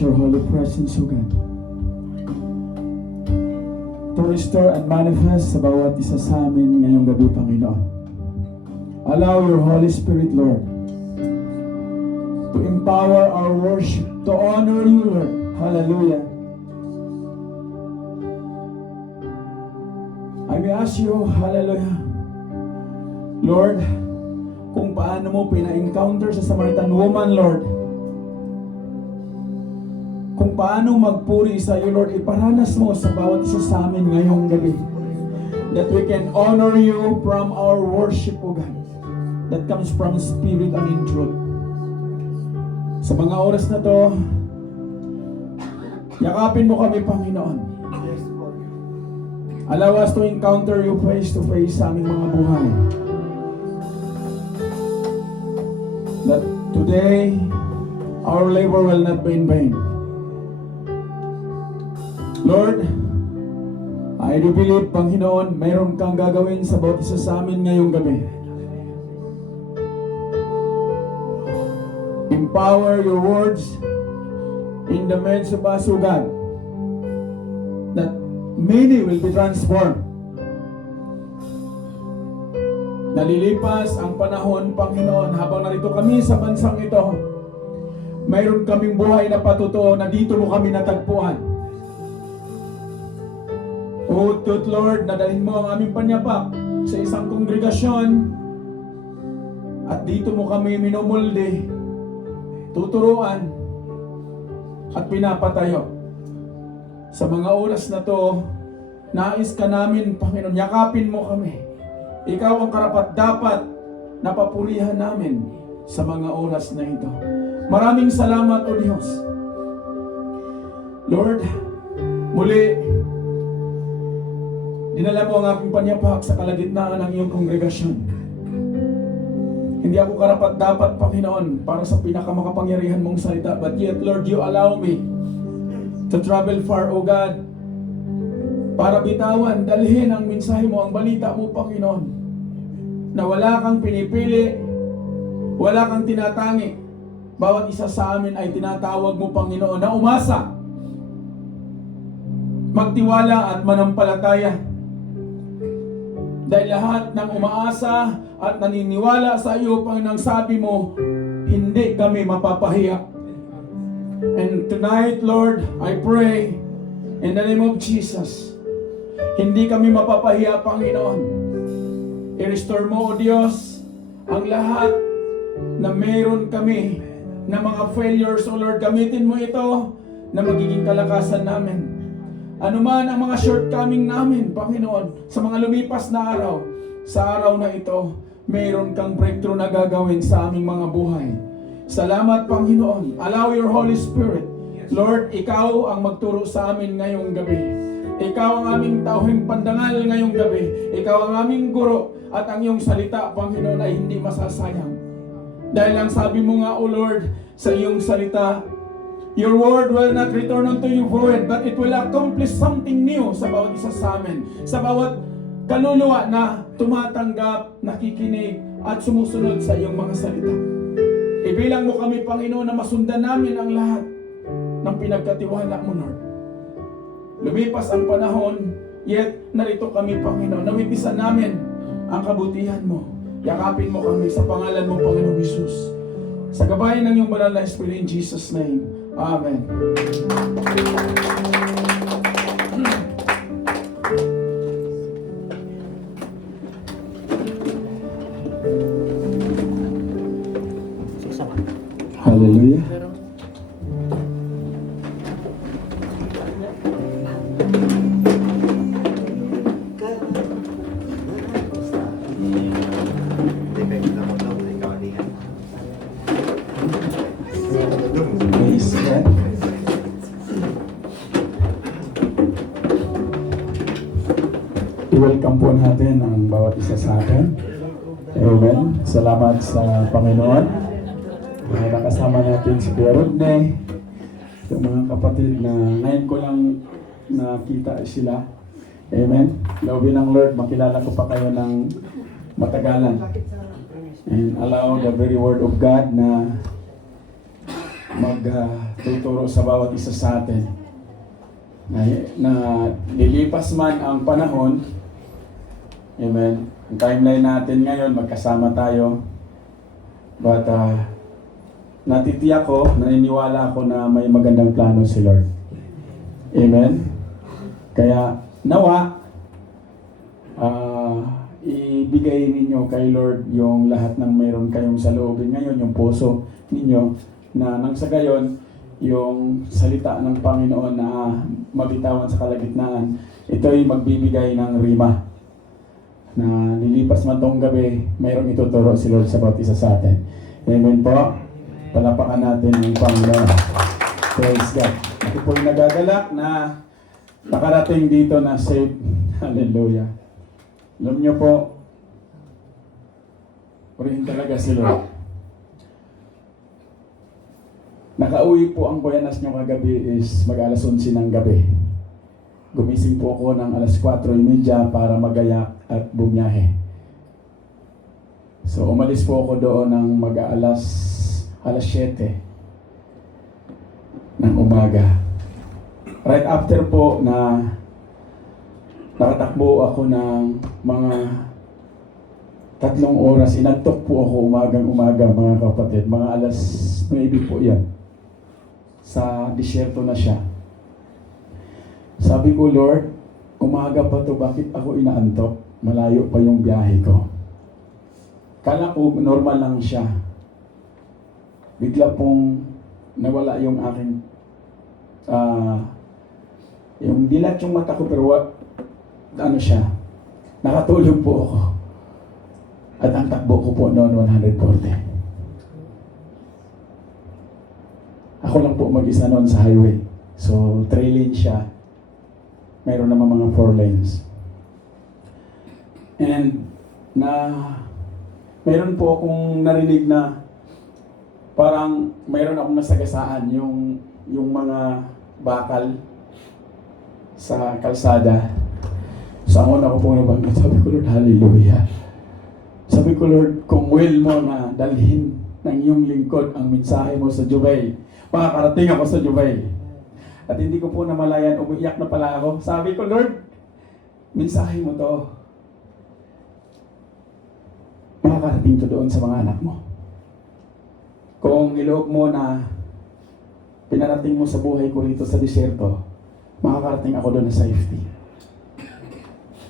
ask your holy presence, O God, to restore and manifest sa bawat isa sa amin ngayong gabi, Panginoon. Allow your Holy Spirit, Lord, to empower our worship, to honor you, Lord. Hallelujah. I may ask you, hallelujah, Lord, kung paano mo pina-encounter sa Samaritan woman, Lord, kung paano magpuri sa iyo, Lord, iparanas mo sa bawat isa sa amin ngayong gabi, that we can honor you from our worship, O God, that comes from spirit and in truth. Sa mga oras na to, yakapin mo kami, Panginoon. Allow us to encounter you face to face sa aming mga buhay. That today, our labor will not be in vain. Lord, I do believe, Panginoon, mayroon kang gagawin sa bawat isa sa amin ngayong gabi. Empower your words in the midst of us, O God, that many will be transformed. Nalilipas ang panahon, Panginoon, habang narito kami sa bansang ito, mayroon kaming buhay na patutuo na dito mo kami natagpuan. O Tut Lord, nadalhin mo ang aming panyapak sa isang kongregasyon at dito mo kami minumulde, tuturuan at pinapatayo. Sa mga oras na to, nais ka namin, Panginoon, yakapin mo kami. Ikaw ang karapat-dapat na papurihan namin sa mga oras na ito. Maraming salamat, O Diyos. Lord, muli, dinala mo ang aking panyapak sa kalagitnaan ng iyong kongregasyon. Hindi ako karapat-dapat, Panginoon, para sa pinakamakapangyarihan mong salita. But yet, Lord, you allow me to travel far, O God, para bitawan, dalhin ang mensahe mo, ang balita mo, Panginoon, na wala kang pinipili, wala kang tinatangi. Bawat isa sa amin ay tinatawag mo, Panginoon, na umasa, magtiwala at manampalataya. Dahil lahat ng umaasa at naniniwala sa iyo, Panginoon, sabi mo, hindi kami mapapahiya. And tonight, Lord, I pray in the name of Jesus, hindi kami mapapahiya, Panginoon. I-restore mo, O Diyos, ang lahat na meron kami na mga failures, O Lord. Gamitin mo ito na magiging kalakasan namin. Ano man ang mga shortcoming namin, Panginoon, sa mga lumipas na araw, sa araw na ito, meron kang breakthrough na gagawin sa aming mga buhay. Salamat, Panginoon. Allow your Holy Spirit. Lord, ikaw ang magturo sa amin ngayong gabi. Ikaw ang aming tauhing pandangal ngayong gabi. Ikaw ang aming guro at ang iyong salita, Panginoon, ay hindi masasayang. Dahil ang sabi mo nga, O Lord, sa iyong salita, your word will not return unto you void, but it will accomplish something new sa bawat isa sa amin. Sa bawat kaluluwa na tumatanggap, nakikinig, at sumusunod sa iyong mga salita. Ibilang mo kami, Panginoon, na masundan namin ang lahat ng pinagkatiwala mo, Lord. Lumipas ang panahon, yet narito kami, Panginoon. Nawipisan namin ang kabutihan mo. Yakapin mo kami sa pangalan mo, Panginoon Jesus. Sa gabayan ng iyong banal na Espiritu, in Jesus' name. Amen. Hallelujah. Praise God. I-welcome po natin ang bawat isa sa atin. Amen. Salamat sa Panginoon. Nakasama natin si Kuya Rodney, yung mga kapatid na ngayon ko lang nakita sila. Amen. Lawin ng Lord, makilala ko pa kayo ng matagalan. And allow the very word of God na magtuturo sa bawat isa sa atin. Na lilipas man ang panahon, amen, ang timeline natin ngayon, magkasama tayo. But natitiyak ko, naniniwala ako na may magandang plano si Lord. Amen? Kaya nawa, ibigay ninyo kay Lord yung lahat ng mayroon kayong saloobin ngayon, yung puso ninyo, na nang sa gayon, yung salita ng Panginoon na mabitawan sa kalagitnaan, ito ay magbibigay ng rima na nilipas man tong gabi, mayroong ituturo si Lord sa bawat isa sa atin. Amen po. Palapakan natin yung Panginoon. Praise God. Ako po yung nagagalak na nakarating dito na safe. Hallelujah. Alam niyo po, purihin talaga si Lord. Nakauwi po ang buyanas niyo kagabi is mag-alas 11 ng gabi. Gumising po ako ng alas 4:30 para magayak at bumiyahe. So umalis po ako doon ng mag-alas 7 ng umaga. Right after po na nakatakbo ako ng mga 3 oras, inantok po ako umagang-umaga mga kapatid. Mga alas 9 po yan. Sa disyerto na siya. Sabi ko, Lord, umaga pa to, bakit ako inaantok? Malayo pa yung biyahe ko. Kala ko normal lang siya. Bigla pong nawala yung aking yung dilat yung mata ko, pero ano siya, nakatulog po ako. At ang takbo ko po noon 140. Ako lang po mag-isa noon sa highway. So 3 lanes siya. Mayroon naman mga 4 lanes. And mayroon po akong narinig na parang mayroon akong nasagasaan yung mga bakal sa kalsada. So ang una ko pong nabanggit, sabi ko, Lord, hallelujah. Sabi ko, Lord, kung will mo na dalhin ng iyong lingkod ang mensahe mo sa Jubay, makakarating ako sa Jubay. At hindi ko po namalayan, umiiyak na pala ako. Sabi ko, Lord, mensahe mo to. Makakarating to doon sa mga anak mo. Kung iloob mo na pinarating mo sa buhay ko rito sa disyerto, makakarating ako doon na safety.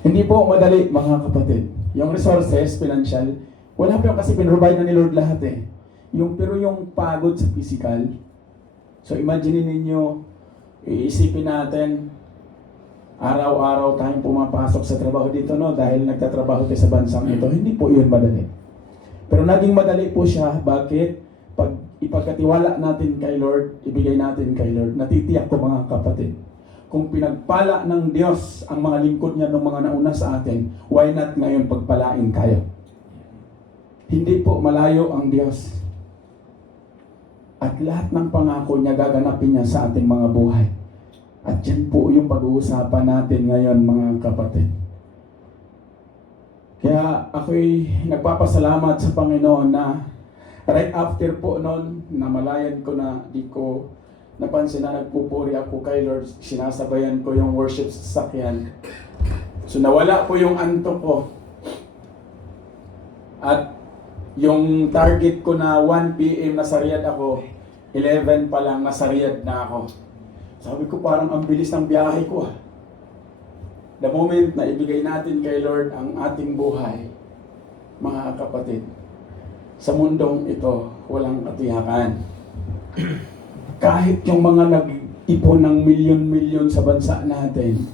Hindi po madali, mga kapatid. Yung resources, financial, wala pa yung kasi pinrovide na ni Lord lahat eh. Pero yung pagod sa physical, so imagine ninyo, iisipin natin, araw-araw tayong pumapasok sa trabaho dito, no? Dahil nagtatrabaho tayo sa bansang ito. Hindi po yun madali. Pero naging madali po siya. Bakit? Pag ipagkatiwala natin kay Lord, ibigay natin kay Lord, natitiyak ko mga kapatid, kung pinagpala ng Diyos ang mga lingkod niya ng mga nauna sa atin, why not ngayon pagpalain kayo? Hindi po malayo ang Diyos. At lahat ng pangako niya gaganapin niya sa ating mga buhay. At yan po yung pag-uusapan natin ngayon mga kapatid. Kaya ako'y nagpapasalamat sa Panginoon na right after po noon, namalayan ko na di ko napansin na nagpupuri ako kay Lord, sinasabayan ko yung worship sa sakyan. So nawala po yung antok ko. At yung target ko na 1 p.m. nasa Riyadh ako, 11 pa lang nasa Riyadh na ako. Sabi ko parang ang bilis ng biyahe ko. The moment na ibigay natin kay Lord ang ating buhay, mga kapatid, sa mundong ito, walang katiyakan. Kahit yung mga nag-ipon ng milyon-milyon sa bansa natin,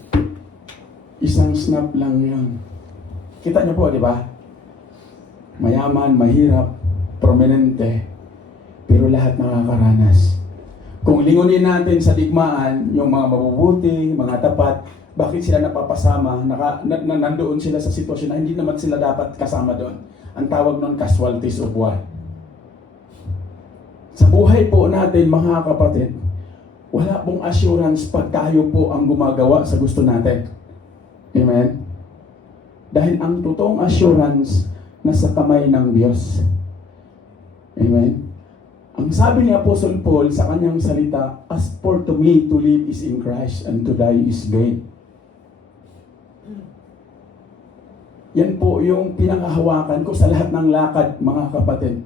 isang snap lang yun. Kita niyo po, di ba? Mayaman, mahirap, prominente, pero lahat nakakaranas. Kung lingunin natin sa digmaan, yung mga mabubuti, mga tapat, bakit sila napapasama, nandoon sila sa sitwasyon na hindi naman sila dapat kasama doon. Ang tawag nun, casualties of war. Sa buhay po natin, mga kapatid, wala pong assurance pag tayo po ang gumagawa sa gusto natin. Amen? Dahil ang totoong assurance nasa kamay ng Diyos. Amen? Ang sabi ni Apostle Paul sa kanyang salita, as for to me, to live is in Christ and to die is gain. Yan po yung pinangahawakan ko sa lahat ng lakad, mga kapatid.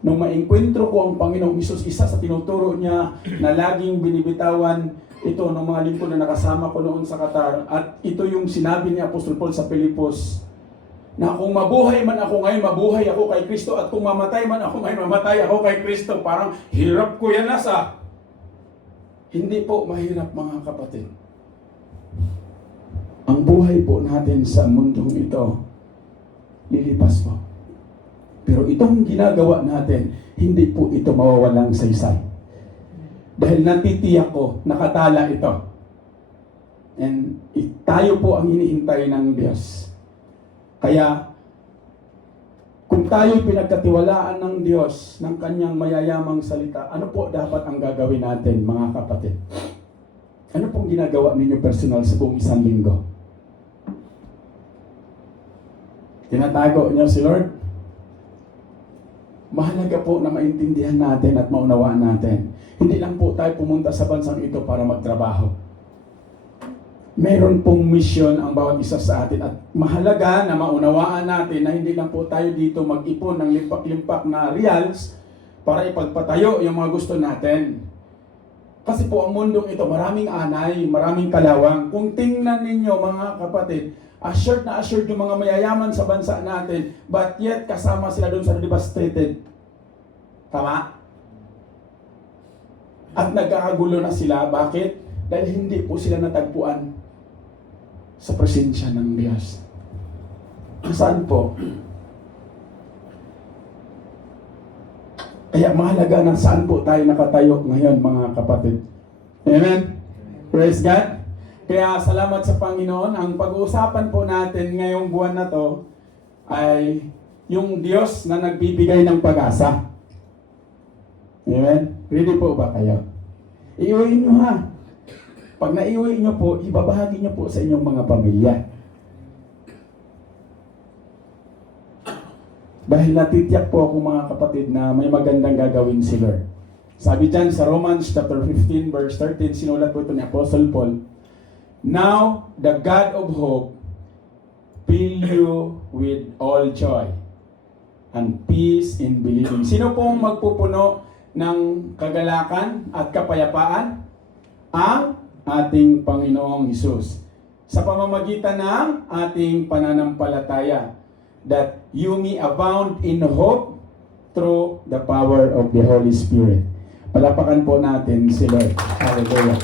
Nung maengkwentro ko ang Panginoong Hesus, isa sa tinuturo niya na laging binibitawan ito ng mga lingkod na nakasama ko noon sa Qatar, at ito yung sinabi ni Apostol Paul sa Pilipos, na kung mabuhay man ako ngayon, mabuhay ako kay Kristo, at kung mamatay man ako ngayon, mamatay ako kay Kristo. Parang hirap ko yan nasa. Hindi po mahirap, mga kapatid. Ang buhay po natin sa mundong ito, lilipas po. Pero itong ginagawa natin, hindi po ito mawawalang saysay. Dahil natitiyak ko, nakatala ito. And tayo po ang hinihintay ng Diyos. Kaya, kung tayo'y pinagkatiwalaan ng Diyos, ng Kanyang mayayamang salita, ano po dapat ang gagawin natin, mga kapatid? Ano pong ginagawa ninyo personal sa buong isang linggo? Tinatago niyo si Lord? Mahalaga po na maintindihan natin at maunawaan natin. Hindi lang po tayo pumunta sa bansang ito para magtrabaho. Meron pong mission ang bawat isa sa atin, at mahalaga na maunawaan natin na hindi lang po tayo dito mag-ipon ng limpak-limpak na reals para ipagpatayo yung mga gusto natin. Kasi po ang mundong ito, maraming anay, maraming kalawang. Kung tingnan ninyo, mga kapatid, assured na assured yung mga mayayaman sa bansa natin, but yet kasama sila doon sa devastated. Tama? At nagkakagulo na sila. Bakit? Dahil hindi po sila natagpuan sa presensya ng Diyos. Saan po? Kaya mahalaga na saan po tayo nakatayo ngayon, mga kapatid. Amen? Praise God. Kaya salamat sa Panginoon. Ang pag-uusapan po natin ngayong buwan na to ay yung Diyos na nagbibigay ng pag-asa. Amen? Ready po ba kayo? Iuwi nyo ha. Pag naiuwi nyo po, ibabahagi nyo po sa inyong mga pamilya. Dahil natitiyak po ako, mga kapatid, na may magandang gagawin si Lord. Sabi dyan sa Romans chapter 15 verse 13, sinulat po ito ni Apostle Paul, now the God of hope fill you with all joy and peace in believing. Sino pong magpupuno ng kagalakan at kapayapaan? Ang ating Panginoong Hesus. Sa pamamagitan ng ating pananampalataya, that you may abound in hope through the power of the Holy Spirit. Palapakan po natin si Lord. Hallelujah.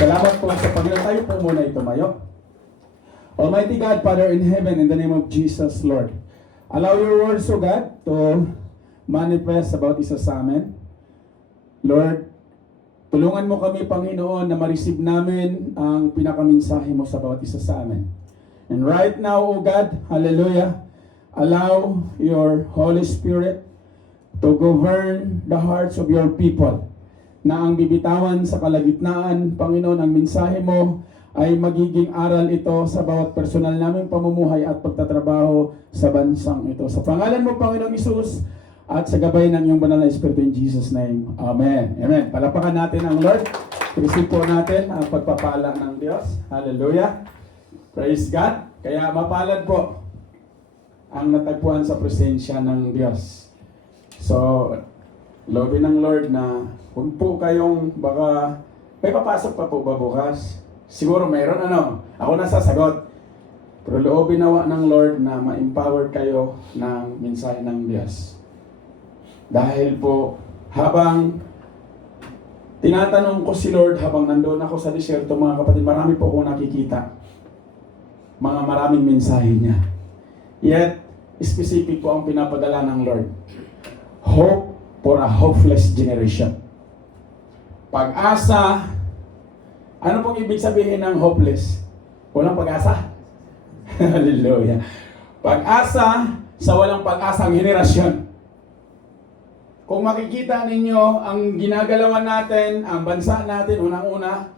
Salamat po sa Panginoon. Tayo po muna itumayo. Almighty God, Father in heaven, in the name of Jesus, Lord, allow your words, O God, to manifest about isa sa amin. Lord, tulungan mo kami, Panginoon, na ma-receive namin ang pinakaminsahe mo sa bawat isa sa amin. And right now, O God, hallelujah, allow your Holy Spirit to govern the hearts of your people, na ang bibitawan sa kalagitnaan, Panginoon, ang mensahe mo ay magiging aral ito sa bawat personal naming pamumuhay at pagtatrabaho sa bansang ito. Sa pangalan mo, Panginoong Hesus, at sa gabay ng iyong banal na Espiritu, in Jesus' name. Amen. Amen. Palapakan natin ang Lord. Receive po natin ang pagpapala ng Diyos. Hallelujah. Praise God. Kaya mapalad po ang natagpuan sa presensya ng Diyos. So, loobin ng Lord na huwag po kayong baka, may papasok pa po ba bukas? Siguro mayroon ako na sasagot. Pero loobin nawa ng Lord na ma-empower kayo ng mensahe ng Diyos. Dahil po, habang tinatanong ko si Lord, habang nandoon ako sa disyerto, mga kapatid, marami po akong nakikita. Mga maraming mensahe niya. Yet, specific po ang pinapadala ng Lord. Hope for a hopeless generation. Pag-asa. Ano pong ibig sabihin ng hopeless? Walang pag-asa? Hallelujah. Pag-asa sa walang pag-asang henerasyon. Kung makikita ninyo ang ginagalawan natin, ang bansa natin, unang-una,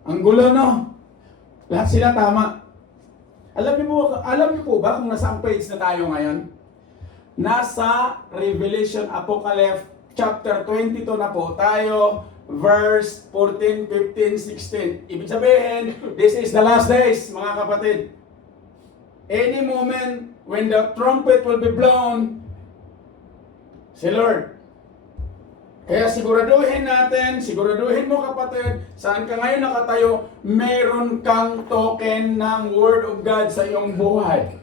ang gulo, no? Lahat sila tama. Alam niyo po ba kung nasa ang page na tayo ngayon? Nasa Revelation Apocalypse chapter 22 na po tayo, verse 14, 15, 16. Ibig sabihin, this is the last days, mga kapatid. Any moment when the trumpet will be blown, si Lord. Kaya siguraduhin natin, siguraduhin mo kapatid, saan ka ngayon nakatayo, meron kang token ng Word of God sa iyong buhay.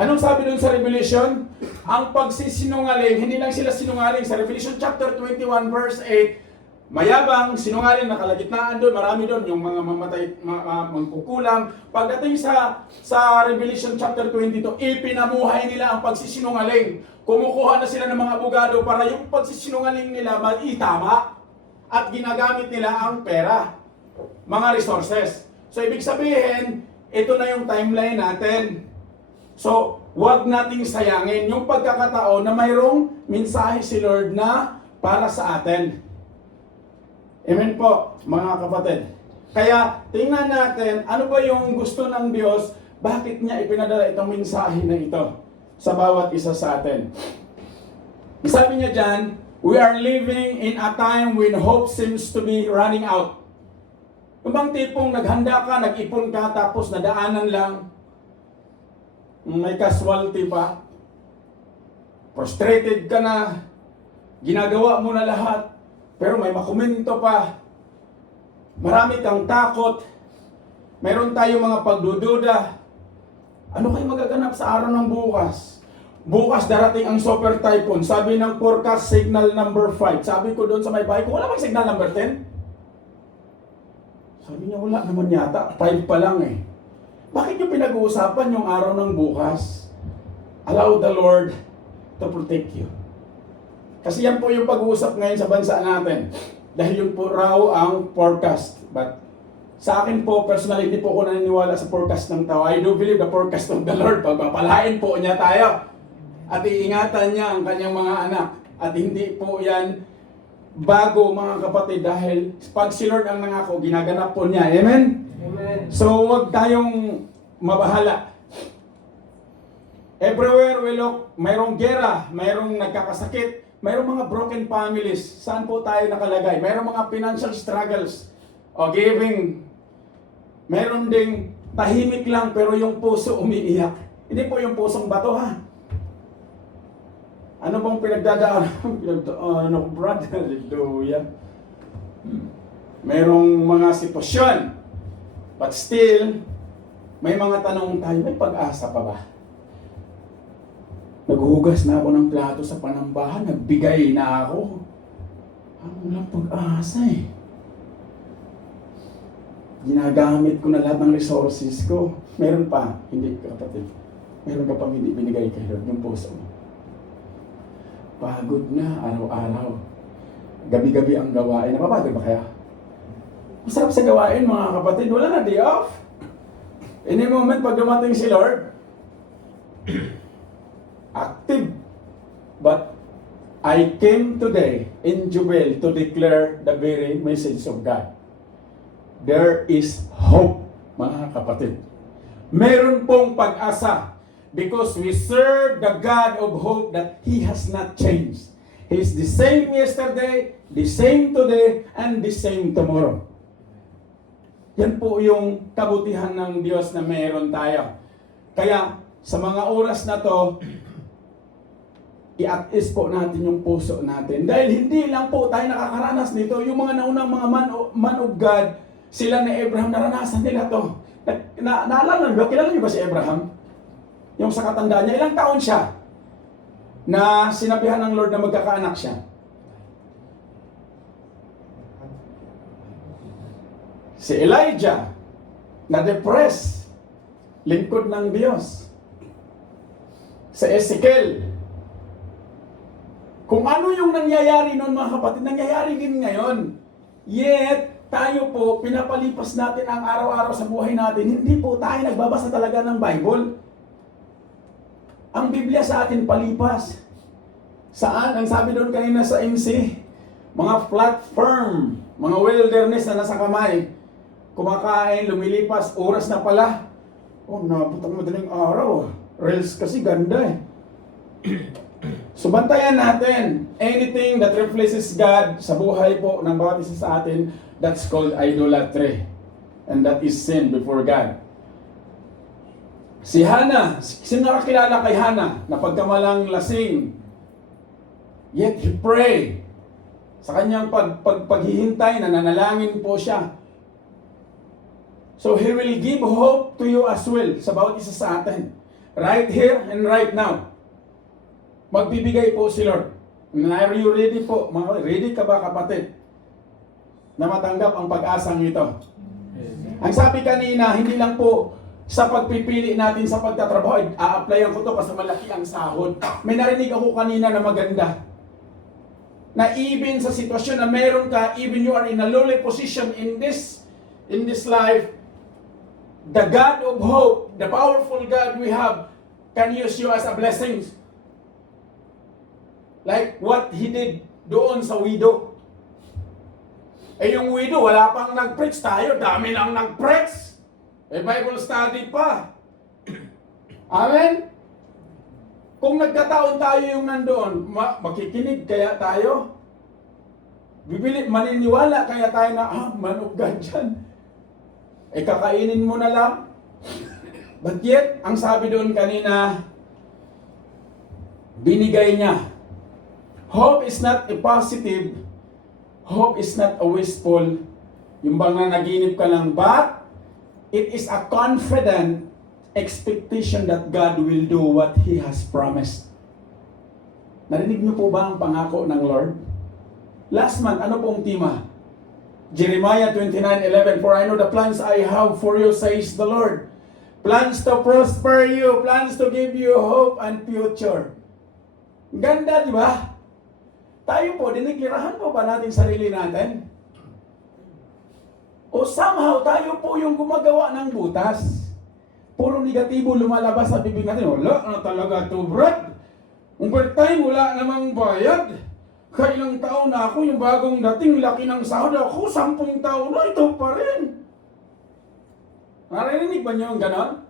Anong sabi dun sa Revelation? Ang pagsisinungaling, hindi lang sila sinungaling. Sa Revelation chapter 21 verse 8, mayabang, sinungaling, nakalagitnaan doon, marami doon, yung mga mamatay, mangkukulam. Pagdating sa Revelation chapter 22, ipinamuhay nila ang pagsisinungaling. Kumukuha na sila ng mga abogado para yung pagsisinungaling nila maitama at ginagamit nila ang pera, mga resources. So ibig sabihin, ito na yung timeline natin. So, huwag nating sayangin yung pagkakataon na mayroong mensahe si Lord na para sa atin. Amen po, mga kapatid. Kaya, tingnan natin, ano ba yung gusto ng Diyos, bakit niya ipinadala itong mensahe na ito sa bawat isa sa atin. Sabi niya dyan, we are living in a time when hope seems to be running out. Yung bang tipong naghanda ka, nag-ipon ka, tapos nadaanan lang, may casualty pa, frustrated ka na, ginagawa mo na lahat, pero may makomento pa, marami kang takot, meron tayong mga pagdududa. Ano kayo magaganap sa araw ng bukas? Bukas darating ang super typhoon. Sabi ng forecast, signal number 5. Sabi ko doon sa may bahay ko, wala bang signal number 10? Sabi niya, wala naman yata, 5 pa lang eh. Bakit yung pinag-uusapan yung araw ng bukas? Allow the Lord to protect you. Kasi yan po yung pag-uusap ngayon sa bansa natin. Dahil yun po raw ang forecast. But sa akin po, personally, hindi po ako naniniwala sa forecast ng tao. I do believe the forecast of the Lord. Pagpapalain po niya tayo. At iingatan niya ang kanyang mga anak. At hindi po yan bago, mga kapatid. Dahil pag si Lord ang nangako, ginaganap po niya. Amen? Amen. So, huwag tayong mabahala. Everywhere we look, mayroong gera, mayroong nagkakasakit, mayroong mga broken families. Saan po tayo nakalagay? Mayroong mga financial struggles o giving. Mayroon ding tahimik lang pero yung puso umiiyak. Hindi po yung pusong bato, ha? Ano bang pinagdadaanan? Ano, brother? Hallelujah. Mayroong mga sitwasyon. But still, may mga tanong tayo, may pag-asa pa ba? Naghugas na ako ng plato sa panambahan, nagbigay na ako. Walang pag-asa eh. Ginagamit ko na lahat ng resources ko. Meron pa, hindi kapatid. Meron ka pang hindi binigay kay Lord, yung puso mo. Pagod na araw-araw. Gabi-gabi ang gawain. Napapagod ba kaya? Masarap sa gawain, mga kapatid. Wala na day off. Any moment pag dumating si Lord, active. But I came today in Jubel to declare the very message of God. There is hope, mga kapatid. Meron pong pag-asa because we serve the God of hope that He has not changed. He is the same yesterday, the same today, and the same tomorrow. Yan po yung kabutihan ng Diyos na meron tayo. Kaya sa mga oras na to, i-at-is po natin yung puso natin. Dahil hindi lang po tayo nakakaranas nito. Yung mga naunang mga man of God, sila ni Abraham, naranasan nila to. Naalala nyo, kilala nyo ba si Abraham? Yung sa katandaan niya, ilang taon siya na sinabihan ng Lord na magkakaanak siya? Si Elijah, na-depress, lingkod ng Diyos. Si Ezekiel, kung ano yung nangyayari noon, mga kapatid, nangyayari din ngayon. Yet, tayo po, pinapalipas natin ang araw-araw sa buhay natin. Hindi po tayo nagbabasa talaga ng Bible. Ang Biblia sa atin palipas. Saan? Ang sabi doon kanina sa MC, mga flat firm, mga wilderness na nasa kamay, kumakain, lumilipas, oras na pala. Oh, nabutang madaling araw. Reels kasi ganda eh. So bantayan natin, anything that replaces God sa buhay po ng bawat isa sa atin, that's called idolatry. And that is sin before God. Si Hannah, sino nakakilala kay Hannah na pagkamalang lasing, yet he pray. Sa kanyang paghihintay, nananalangin po siya. So he will give hope to you as well sa bawat isa sa atin. Right here and right now. Magbibigay po si Lord. Are you ready po? Ready ka ba kapatid? Na matanggap ang pag-asang ito. Ang sabi kanina, hindi lang po sa pagpipili natin sa pagtatrabaho, a-applyan ko to kasi malaki ang sahod. May narinig ako kanina na maganda. Na even sa sitwasyon na meron ka, even you are in a lowly position in this life, the God of hope, the powerful God we have, can use you as a blessing. Like what He did doon sa widow. Eh yung widow, wala pang nag-preach tayo, dami lang nag-preach. Eh Bible study pa. Amen? Kung nagkataon tayo yung nandoon, makikinig kaya tayo? Maniniwala kaya tayo na, man of God dyan. Eh kakainin mo na lang. But yet, ang sabi doon kanina, binigay niya. Hope is not a positive, hope is not a wistful, yung bang naginip ka lang, but it is a confident expectation that God will do what He has promised. Narinig niyo po ba ang pangako ng Lord? Last month, ano pong tema? Jeremiah 29:11, for I know the plans I have for you, says the Lord. Plans to prosper you, plans to give you hope and future. Ganda, di ba? Tayo po, dinikirahan po ba natin sarili natin? O somehow, tayo po yung gumagawa ng butas. Puro negatibo lumalabas sa bibig natin. Wala na talaga to, Brad. Overtime, wala namang bayad. Kailang taon na ako, yung bagong dating laki ng sahod ako, 10 taon na, ito pa rin. Narinig ba niyo yung ganon?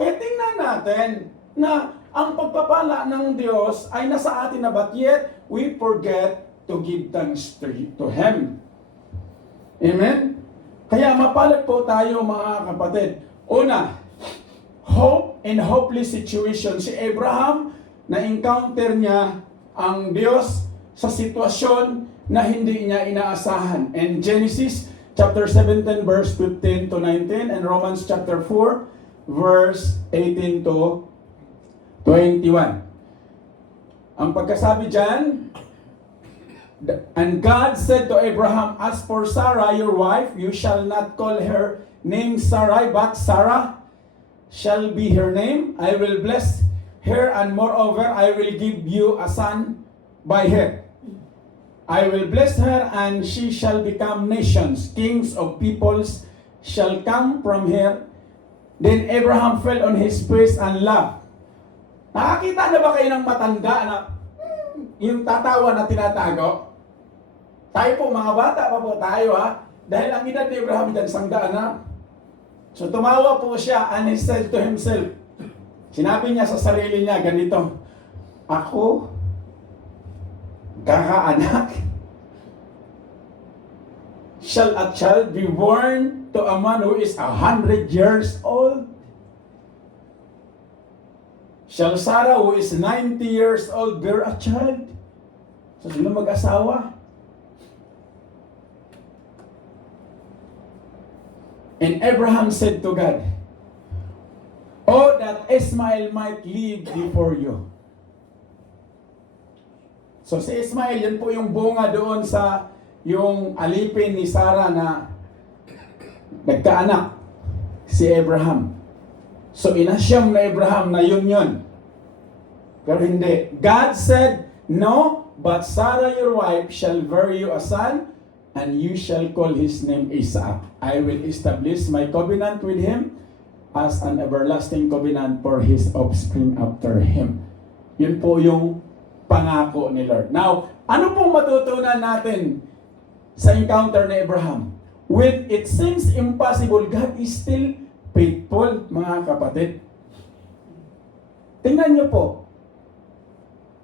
Kaya tingnan natin na ang pagpapala ng Diyos ay nasa atin na, but yet we forget to give thanks to Him. Amen? Kaya mapalad po tayo mga kapatid. Una, hope in hopeless situation. Si Abraham, na-encounter niya ang Diyos sa sitwasyon na hindi niya inaasahan. And Genesis chapter 17 verse 15 to 19 and Romans chapter 4 verse 18 to 21. Ang pagkasabi dyan, and God said to Abraham, as for Sarah, your wife, you shall not call her name Sarai, but Sarah shall be her name. I will bless her, and moreover, I will give you a son by her. I will bless her, and she shall become nations. Kings of peoples shall come from her. Then Abraham fell on his face and laughed. Nakakita na ba kayo ng matanda na yung tatawa na tinatago? Tayo po, mga bata pa po tayo ha. Dahil ang edad ni Abraham dyan, sanggaan na. So tumawa po siya and he said to himself, sinabi niya sa sarili niya ganito, ako, kakaanak, shall a child be born to a man who is 100 years old? Shall Sarah, who is 90 years old, bear a child? So sino mag-asawa? And Abraham said to God, oh, that Ismail might live before you. So si Ismail, yan po yung bunga doon sa yung alipin ni Sarah na nagkaanak si Abraham. So inasyam na Abraham na yun. Pero hindi. God said, no, but Sarah your wife shall bear you a son, and you shall call his name Isaac. I will establish my covenant with him as an everlasting covenant for his offspring after him. Yun po yung pangako ni Lord. Now, ano pong matutunan natin sa encounter ni Abraham? When it seems impossible, God is still faithful, mga kapatid. Tingnan niyo po.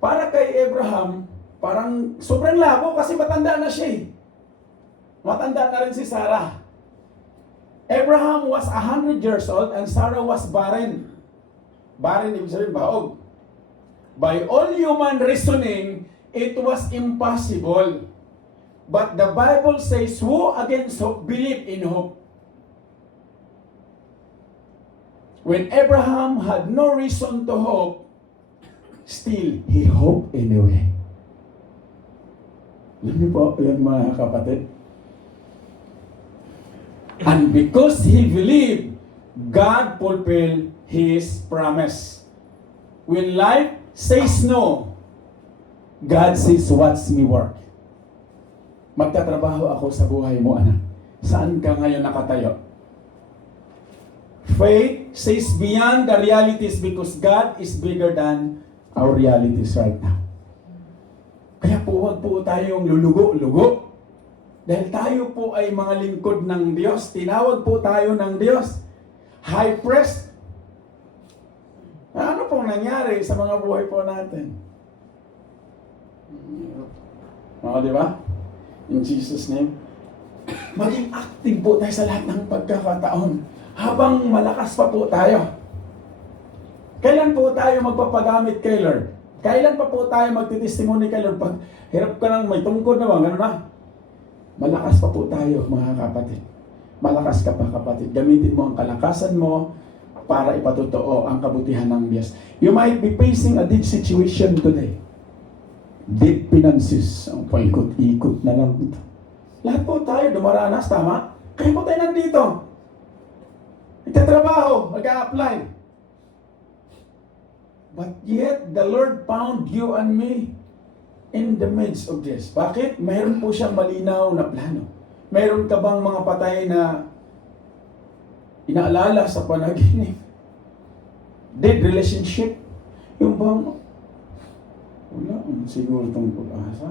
Para kay Abraham, parang sobrang labo kasi matanda na siya eh. Matanda na rin si Sarah. Abraham was 100 years old and Sarah was barren. Barren, ibig sabihin, baog. By all human reasoning, it was impossible. But the Bible says, who against hope believe in hope? When Abraham had no reason to hope, still, he hoped anyway. Alam niyo po, yan mga kapatid. And because he believed, God fulfilled His promise. When life says no, God says, watch me work. Magtatrabaho ako sa buhay mo, anak. Saan ka ngayon nakatayo? Faith says beyond the realities because God is bigger than our realities right now. Kaya po, huwag po tayong lulugo-lugo. Dahil tayo po ay mga lingkod ng Diyos. Tinawag po tayo ng Diyos. High priest. Ano pong nangyari sa mga buhay po natin? Di ba? In Jesus' name. Maging active po tayo sa lahat ng pagkakataon. Habang malakas pa po tayo. Kailan po tayo magpapagamit kay Lord? Kailan pa po tayo magtitestimony kay Lord? Pag hirap ka lang, may tungkod na ba? Gano'n na? Malakas pa po tayo, mga kapatid. Malakas ka pa, kapatid. Gamitin mo ang kalakasan mo para ipatotoo ang kabutihan ng Diyos. You might be facing a deep situation today. Deep finances. Ang paikot-ikot na lang ito. Lahat po tayo dumaranas, tama? Kaya po tayo nandito. Nagtatrabaho, mag-a-apply. But yet, the Lord found you and me in the midst of this. Bakit? Mayroon po siyang malinaw na plano. Mayroon ka bang mga patay na inaalala sa panaginip? Dead relationship? Yung bang, wala, siguro itong pag-asa.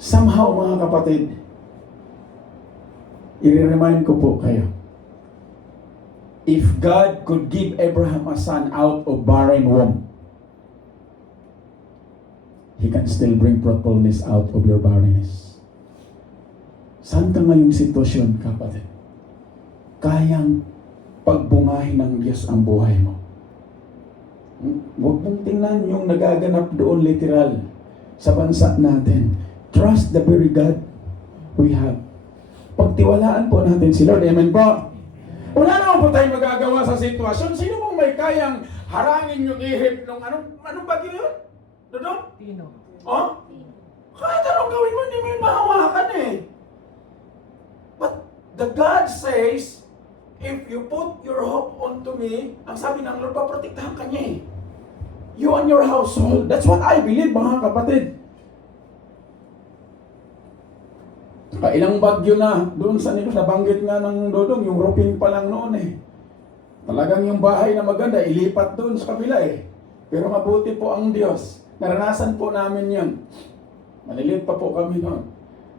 Somehow, mga kapatid, i-remind ko po kayo, if God could give Abraham a son out of barren womb, He can still bring fruitfulness out of your barrenness. Saan ka ngayong sitwasyon, kapatid? Kayang pagbungahin ng Diyos ang buhay mo. Huwag mong tingnan yung nagaganap doon literal sa bansa natin. Trust the very God we have. Pagtiwalaan po natin si Lord. Amen po. Wala naman po tayong magagawa sa sitwasyon. Sino mong may kayang harangin yung ihip nung anong bagyo yun? Dodong? Pino. Oh? Kahit anong gawin mo, hindi mo yun mahawakan eh. But the God says, if you put your hope onto me, ang sabi ng Lord, paprotektahan ka niya eh. You and your household. That's what I believe, mga kapatid. Ilang bagyo na, doon sa nila, nabanggit nga ng Dodong, yung roofing pa lang noon eh. Talagang yung bahay na maganda, ilipat doon sa kabila eh. Pero mabuti po ang Diyos. Naranasan po namin yun. Maliliit pa po kami noon.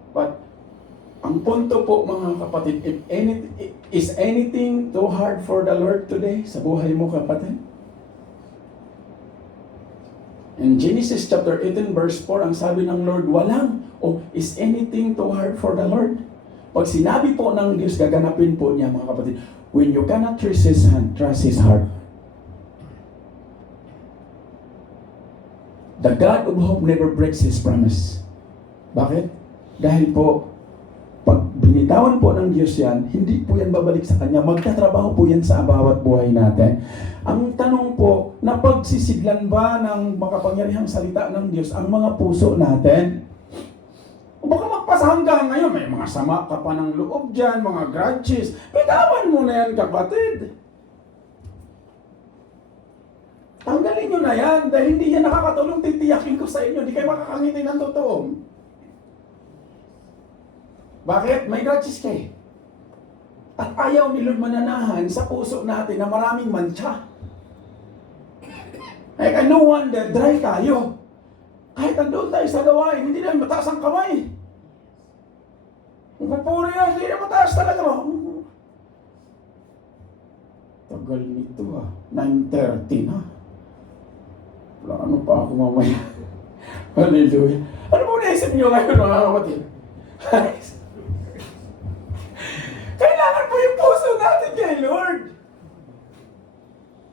But, ang punto po mga kapatid, is anything too hard for the Lord today sa buhay mo, kapatid? In Genesis chapter 18 verse 4, ang sabi ng Lord, walang, is anything too hard for the Lord? Pag sinabi po ng Diyos, gaganapin po niya, mga kapatid. When you cannot trust His hand, trust His heart. The God of hope never breaks His promise. Bakit? Dahil po, pag binitawan po ng Diyos yan, hindi po yan babalik sa Kanya. Magtatrabaho po yan sa bawat buhay natin. Ang tanong po, napagsisidlan ba ng makapangyarihang salita ng Diyos ang mga puso natin? O baka magpasa hanggang ngayon, may mga sama ka pa ng loob dyan, mga grudges. Bitawan mo na yan, kapatid. Tanggalin nyo na yan, dahil hindi yan nakakatulong, titiyakin ko sa inyo, hindi kayo makakangiti ng totoo. Bakit? May grudges kayo. At ayaw ni Lord mananahan sa puso natin na maraming mancha. Kaya no wonder, dry tayo. Kahit nandoon tayo sa gawain, hindi na mataas ang kamay. Kung papuri yan, hindi na mataas talaga. Tagal nito 9:30 na. Ano pa ako mamaya? Hallelujah. Ano po naisip niyo ngayon, mga kapatid? Kailangan po yung puso natin kay Lord.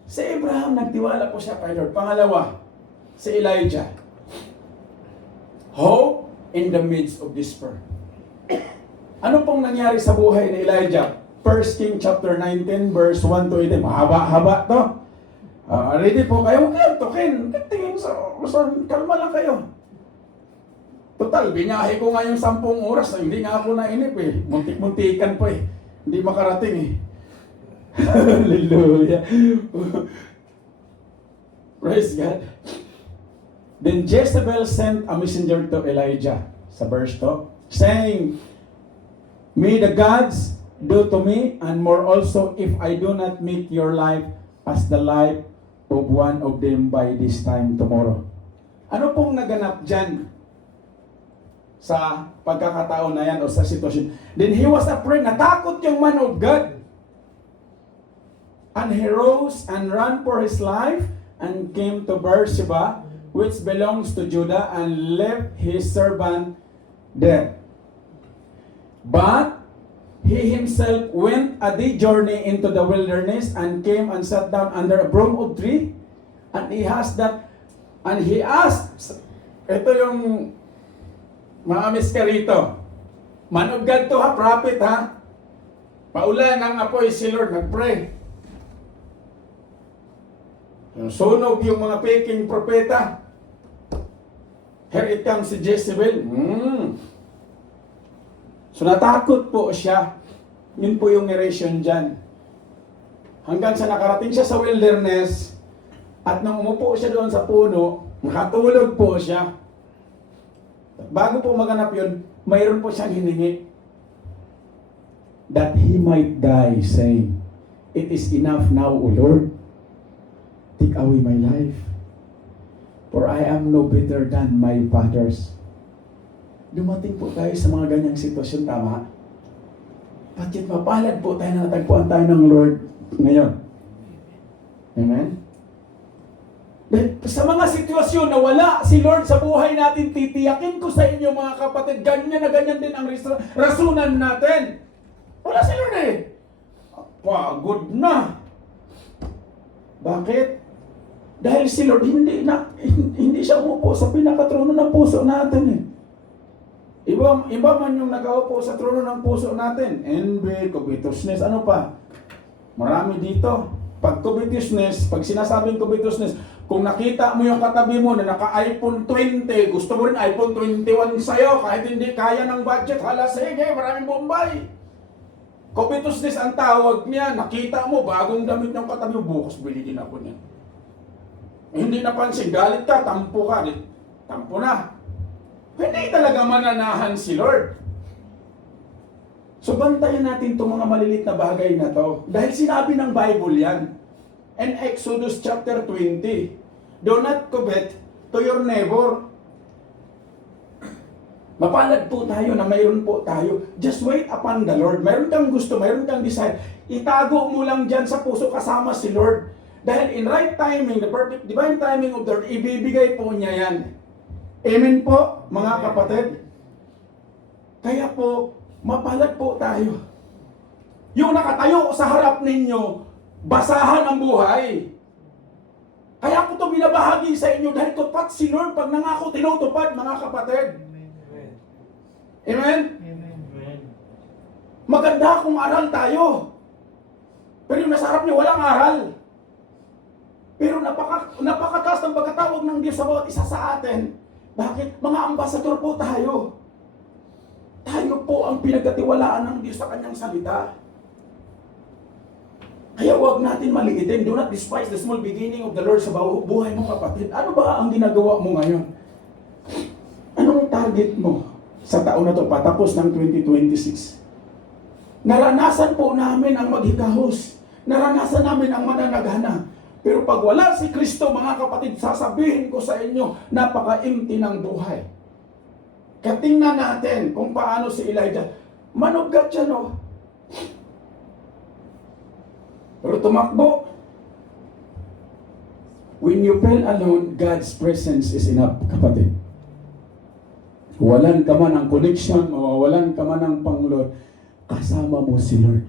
Si Abraham, nagtiwala po siya kay Lord. Pangalawa, si Elijah. Hope in the midst of despair. Ano pong nangyari sa buhay ni Elijah? 1 King chapter 19 verse 1 to 18. Mahaba-haba to. Ready po kayo? Huwag tukin. Tingin sa kalma lang kayo. Total, binahe ko nga yung 10 oras na hindi nga ako nainip eh. Muntik-muntikan pa eh. Hindi makarating eh. Hallelujah. Praise God. Then Jezebel sent a messenger to Elijah, sa verse 2, saying, "May the gods do to me, and more also, if I do not make your life as the life of one of them by this time tomorrow." Ano pong naganap dyan sa pagkakataon na yan o sa sitwasyon? Then he was afraid, natakot yung man of God. And he rose and ran for his life and came to Beersheba, which belongs to Judah, and left his servant there. But he himself went a day journey into the wilderness and came and sat down under a broom tree. And he asked, ito yung maamis ka rito. Man of God to ha, prophet ha. Paulan ang apoy si Lord, nag-pray. Sunog yung mga peking propeta. Here it comes si Jezebel. So natakot po siya. Yun po yung narration dyan. Hanggang sa nakarating siya sa wilderness, at nang umupo siya doon sa puno, nakatulog po siya. Bago po maganap yun, mayroon po siyang hiningi. That he might die, saying, "It is enough now, O Lord. Take away my life. For I am no better than my fathers." Dumating po tayo sa mga ganyang sitwasyon, tama? Bakit mapalad po tayo na natagpuan tayo ng Lord ngayon? Amen? Sa mga sitwasyon na wala si Lord sa buhay natin, titiyakin ko sa inyo mga kapatid, ganyan na ganyan din ang rasunan natin. Wala si Lord eh. Pagod na. Bakit? Dahil si Lord hindi siya umupo sa pinakatrono ng puso natin eh. Iba man yung nakaupo sa trono ng puso natin. Envy, covetousness, ano pa? Marami dito. Pag covetousness, pag sinasabing covetousness, kung nakita mo yung katabi mo na naka-iPhone 20, gusto mo rin iPhone 21 sa'yo, kahit hindi kaya ng budget, hala sige, maraming Bombay. Covetousness ang tawag niya. Nakita mo, bagong damit ng katabi mo, bukas bili din ako niya. Hindi napansin, galit ka, tampo ka, tampo na. Hindi talaga mananahan si Lord. So bantayan natin itong mga malilit na bagay na to. Dahil sinabi ng Bible yan. In Exodus chapter 20, "Do not covet to your neighbor." Mapalad po tayo na mayroon po tayo. Just wait upon the Lord. Mayroon kang gusto, mayroon kang desire. Itago mo lang dyan sa puso kasama si Lord. Dahil in right timing, the perfect divine timing of the Lord, ibibigay po niya yan. Amen po, mga kapatid. Kaya po, mapalad po tayo. Yung nakatayo sa harap ninyo, basahan ang buhay. Kaya ko ito binabahagi sa inyo dahil tapat si Lord pag nangako tinutupad, mga kapatid. Amen? Amen. Maganda kung aral tayo. Pero yung nasa harap niyo, walang aral. Pero napakataas ng pagkatawag ng Diyos sa bawat isa sa atin. Bakit? Mga ambasador po tayo. Tayo po ang pinagkatiwalaan ng Diyos sa kanyang salita. Kaya huwag natin maliitin. Do not despise the small beginning of the Lord sa buhay mo, kapatid. Ano ba ang ginagawa mo ngayon? Anong target mo sa taon na to patapos ng 2026? Naranasan po namin ang maghikahos. Naranasan namin ang mananagana. Pero pag wala si Kristo, mga kapatid, sasabihin ko sa inyo, napaka-empty ng buhay. Katingnan natin kung paano si Elijah. Manugat siya, no? Pero tumakbo. When you feel alone, God's presence is enough, kapatid. Walan ka man ang connection, o walan ka man ang Panginoon, kasama mo si Lord.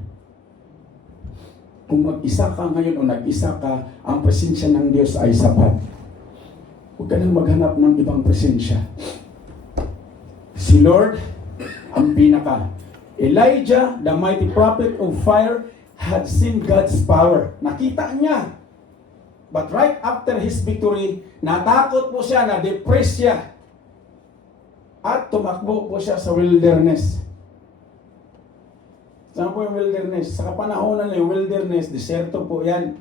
Kung mag-isa ka ngayon o nag-isa ka, ang presensya ng Diyos ay sapat. Huwag ka nang maghanap ng ibang presensya. Si Lord, ang pinaka. Elijah, the mighty prophet of fire, had seen God's power. Nakita niya. But right after his victory, natakot po siya, na-depress siya. At tumakbo po siya sa wilderness. Saan po yung wilderness? Sa kapanahonan ng wilderness, deserto po yan.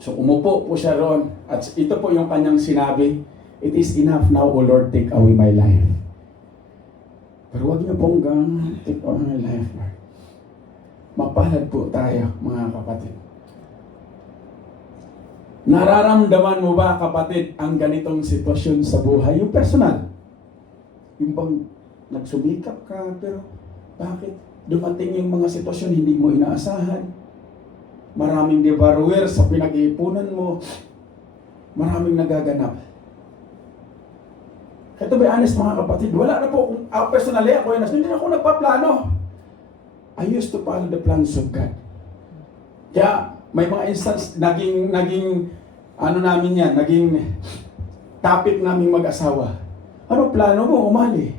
So umupo po siya roon. At ito po yung kanyang sinabi, "It is enough now, O Lord, take away my life." Pero huwag niyo pong take away my life, Lord. Mapalad po tayo, mga kapatid. Nararamdaman mo ba, kapatid, ang ganitong sitwasyon sa buhay? Yung personal. Yung bang nagsumikap ka, pero bakit dumating yung mga sitwasyon hindi mo inaasahan? Maraming devaluer sa pinag-iipunan mo. Maraming nagaganap. Kaya to be honest, mga kapatid, wala na po, personally ako, hindi na ako nagpaplano. I used to follow the plans of God. Kaya may mga instance, naging topic namin mag-asawa. Ano plano mo? Umali.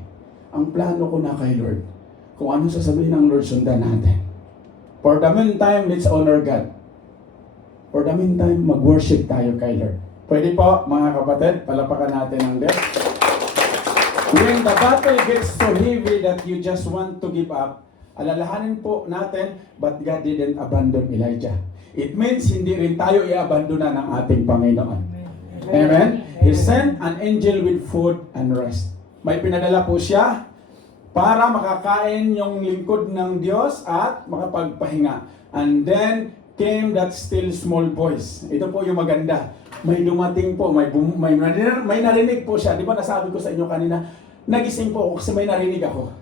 Ang plano ko na kay Lord. Kung ano sasabihin ng Lord, sundan natin. For the meantime, let's honor God. For the meantime, mag-worship tayo kay Lord. Pwede po, mga kapatid, palapakan natin ang Diyos. When the battle gets so heavy that you just want to give up, alalahanin po natin, but God didn't abandon Elijah. It means hindi rin tayo i-abandona ng ating Panginoon. Amen? He sent an angel with food and rest. May pinadala po siya para makakain yung lingkod ng Diyos at makapagpahinga. And then came that still small voice. Ito po yung maganda. May dumating po, may narinig po siya. Di ba nasabi ko sa inyo kanina, nagising po ako kasi may narinig ako.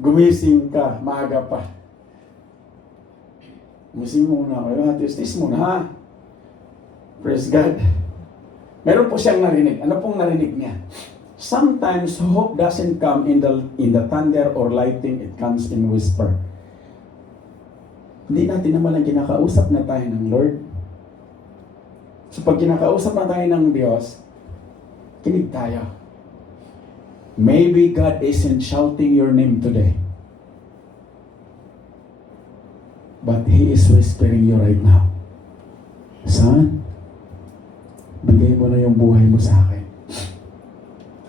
Gumising ka, maaga pa. Gumising muna kayo, tis muna ha. Praise God. Meron po siyang narinig. Ano pong narinig niya? Sometimes hope doesn't come in the thunder or lightning, it comes in whisper. Hindi natin naman lang kinakausap na tayo ng Lord. So pag kinakausap na tayo ng Diyos, kinig tayo. Maybe God isn't shouting your name today, but He is whispering you right now. Son, bigay mo na yung buhay mo sa akin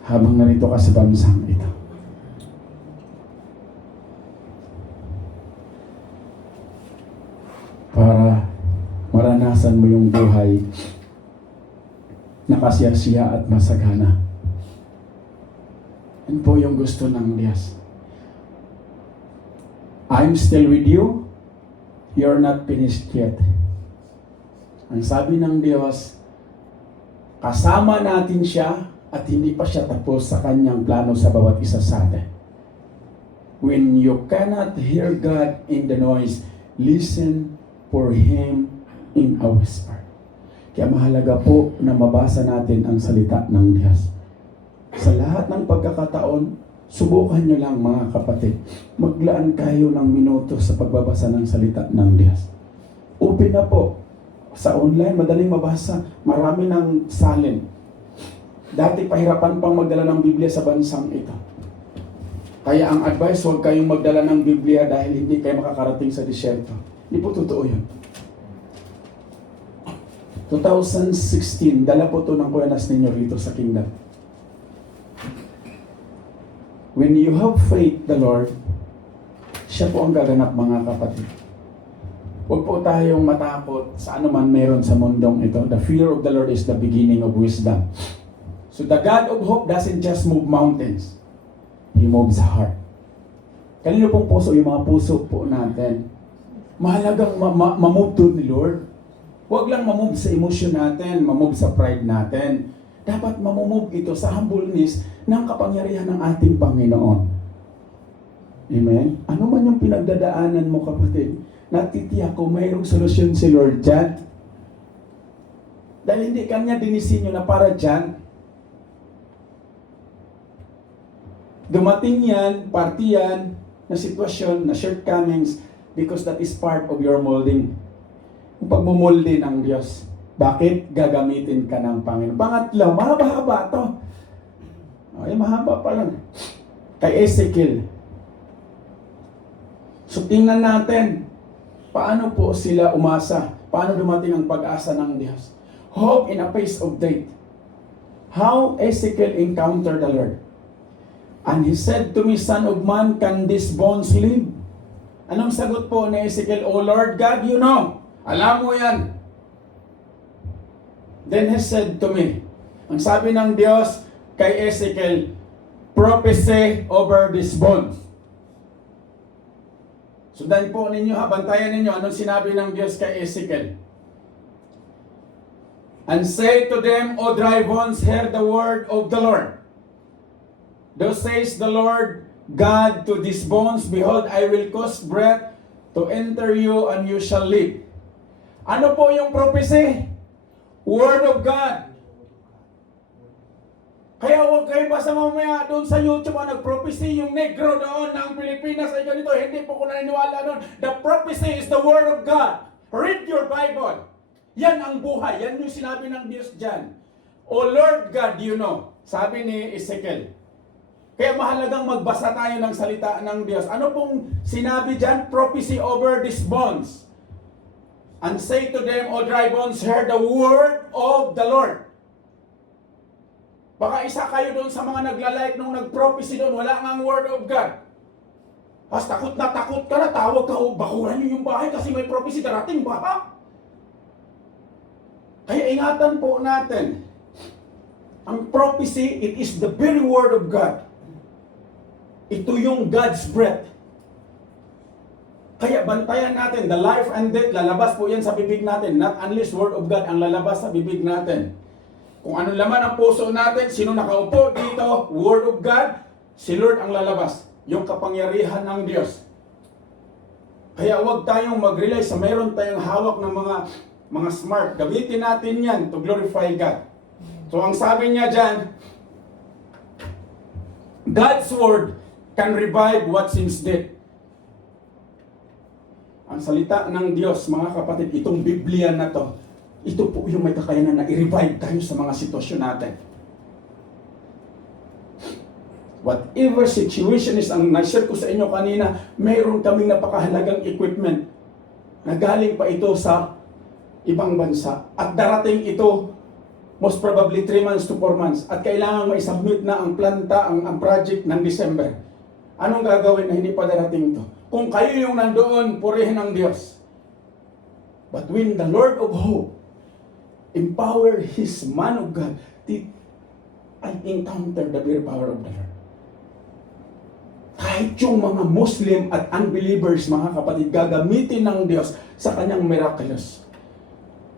habang narito ka sa bansang ito. Para maranasan mo yung buhay na kasiyasiya at masagana. Yan po yung gusto ng Diyos. I'm still with you. You're not finished yet. Ang sabi ng Diyos, kasama natin siya at hindi pa siya tapos sa kanyang plano sa bawat isa sa atin. When you cannot hear God in the noise, listen for Him in a whisper. Kaya mahalaga po na mabasa natin ang salita ng Diyos. Sa lahat ng pagkakataon, subukan nyo lang, mga kapatid. Maglaan kayo ng minuto sa pagbabasa ng salita ng Diyos. Open na po. Sa online, madaling mabasa. Marami ng salin. Dati pahirapan pang magdala ng Biblia sa bansang ito. Kaya ang advice, huwag kayong magdala ng Biblia dahil hindi kayo makakarating sa disyerto. Hindi po totoo yun. 2016, dala po ito ng kuyanas ninyo rito sa kingdom. When you have faith the Lord, siya po ang gaganap, mga kapatid. Huwag po tayong matakot sa anuman meron sa mundong ito. The fear of the Lord is the beginning of wisdom. So the God of hope doesn't just move mountains. He moves heart. Kanino pong puso? Yung mga puso po natin. Mahalagang ma-move to ni Lord. Huwag lang ma-move sa emotion natin, ma-move sa pride natin. Dapat ma-move ito sa humbleness ng kapangyarihan ng ating Panginoon. Amen? Ano man yung pinagdadaanan mo, kapatid, natitiyak ko mayroong solusyon si Lord dyan. Dahil hindi kanya dinisinyo na para dyan. Dumating yan, party yan, na sitwasyon, na shortcomings, because that is part of your molding. Yung pagmumulde ng Diyos. Bakit? Gagamitin ka ng Panginoon. Pangatlo, mahaba-haba to. Ay, mahaba pa lang. Kay Ezekiel. So, tingnan natin, paano po sila umasa? Paano dumating ang pag-asa ng Diyos? Hope in a face of death. How Ezekiel encountered the Lord. And he said to me, Son of man, can these bones live? Anong sagot po ni Ezekiel? O Lord God, you know. Alam mo yan. Then he said to me, ang sabi ng Diyos kay Ezekiel, prophecy over these bones. Sundan po ninyo, bantayan ninyo anong sinabi ng Diyos kay Ezekiel. And say to them, O dry bones, hear the word of the Lord. Thus says the Lord God to these bones, behold, I will cause breath to enter you and you shall live. Ano po yung prophecy? Word of God. Kaya huwag kayo basta mamaya doon sa YouTube nag-prophecy yung negro doon ng Pilipinas ay ganito. Hindi po ko naniniwala doon. The prophecy is the Word of God. Read your Bible. Yan ang buhay. Yan yung sinabi ng Diyos dyan. O Lord God, you know. Sabi ni Ezekiel. Kaya mahalagang magbasa tayo ng salita ng Diyos. Ano pong sinabi dyan? Prophecy over these bones. And say to them, O dry bones, hear the word of the Lord. Baka isa kayo doon sa mga naglalike nung nag-prophecy doon, wala nga ang word of God. As takot na tawag ka, bakuran nyo yung bahay kasi may prophecy, darating baha. Kaya ingatan po natin, ang prophecy, it is the very word of God. Ito yung God's breath. Kaya bantayan natin, the life and death, lalabas po yan sa bibig natin. Not unless word of God ang lalabas sa bibig natin. Kung ano laman ang puso natin, sino nakaupo dito, word of God, si Lord ang lalabas. Yung kapangyarihan ng Diyos. Kaya huwag tayong mag-rely sa mayroon tayong hawak ng mga smart. Gamitin natin yan to glorify God. So ang sabi niya dyan, God's word can revive what seems dead. Ang salita ng Diyos, mga kapatid, itong Biblia na to, ito po yung may kakayanan na i-revive tayo sa mga sitwasyon natin. Whatever situation is, ang na-share ko sa inyo kanina, mayroon kaming napakahalagang equipment na galing pa ito sa ibang bansa. At darating ito, most probably 3 months to 4 months. At kailangan mai-submit na ang planta, ang project ng December. Anong gagawin na hindi pa darating ito? Kung kayo yung nandoon, purihin ang Diyos. But when the Lord of hope empower His man of God, I encounter the very power of the Lord. Kahit yung mga Muslim at unbelievers, mga kapatid, gagamitin ng Diyos sa kanyang miraculous.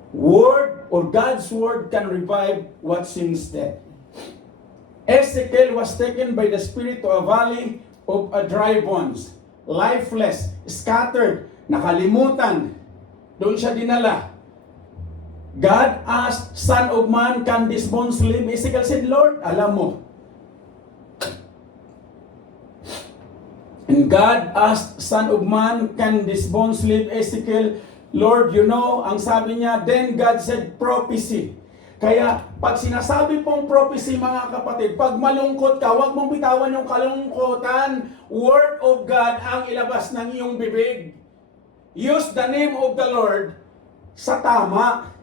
Word or God's word can revive what seems dead. Ezekiel was taken by the Spirit to a valley of a dry bones, lifeless, scattered, nakalimutan. Doon siya dinala. God asked, Son of man, can these bones live? Ezekiel said, Lord, alam mo. And God asked, Son of man, can these bones live? Ezekiel, Lord, you know, ang sabi niya, then God said, prophecy. Kaya, pag sinasabi pong prophecy, mga kapatid, pag malungkot ka, huwag mong bitawan yung kalungkotan. Word of God ang ilabas ng iyong bibig. Use the name of the Lord sa tama.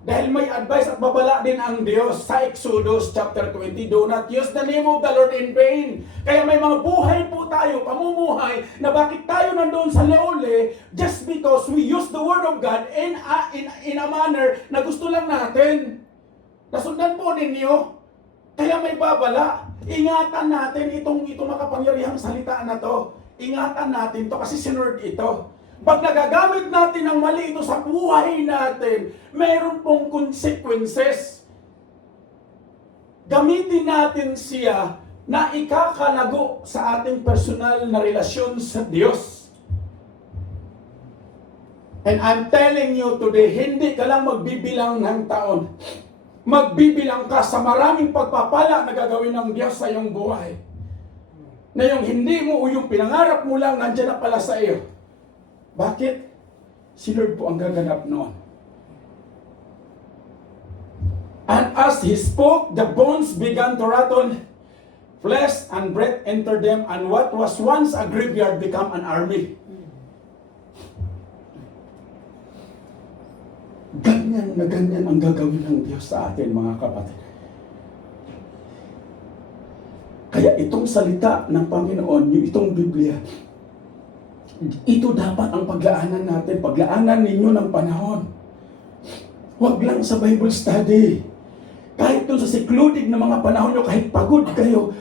Dahil may advice at babala din ang Diyos sa Exodus chapter 20, do not use the name of the Lord in vain. Kaya may mga buhay po tayo, pamumuhay, na bakit tayo nandoon sa leole just because we use the word of God in a manner na gusto lang natin. Nasundan po ninyo. Kaya may babala. Ingatan natin itong makapangyarihang salita na to. Ingatan natin to kasi sinurd ito. Pag nagagamit natin ang mali ito sa buhay natin, mayroon pong consequences. Gamitin natin siya na ikakalago sa ating personal na relasyon sa Diyos. And I'm telling you today, hindi ka lang magbibilang ng taon. Magbibilang ka sa maraming pagpapala na gagawin ng Diyos sa iyong buhay. Na yung hindi mo o yung pinangarap mo lang, nandiyan na pala sa iyo. Bakit? Si Lord po ang gaganap noon. And as He spoke, the bones began to rattle. Flesh and breath entered them, and what was once a graveyard became an army. Ganyan na ganyan ang gagawin ng Diyos sa atin, mga kapatid. Kaya itong salita ng Panginoon, yung itong Biblia, ito dapat ang paglaanan natin, paglaanan ninyo ng panahon. Huwag lang sa Bible study. Kahit doon sa secluded na mga panahon nyo, kahit pagod kayo,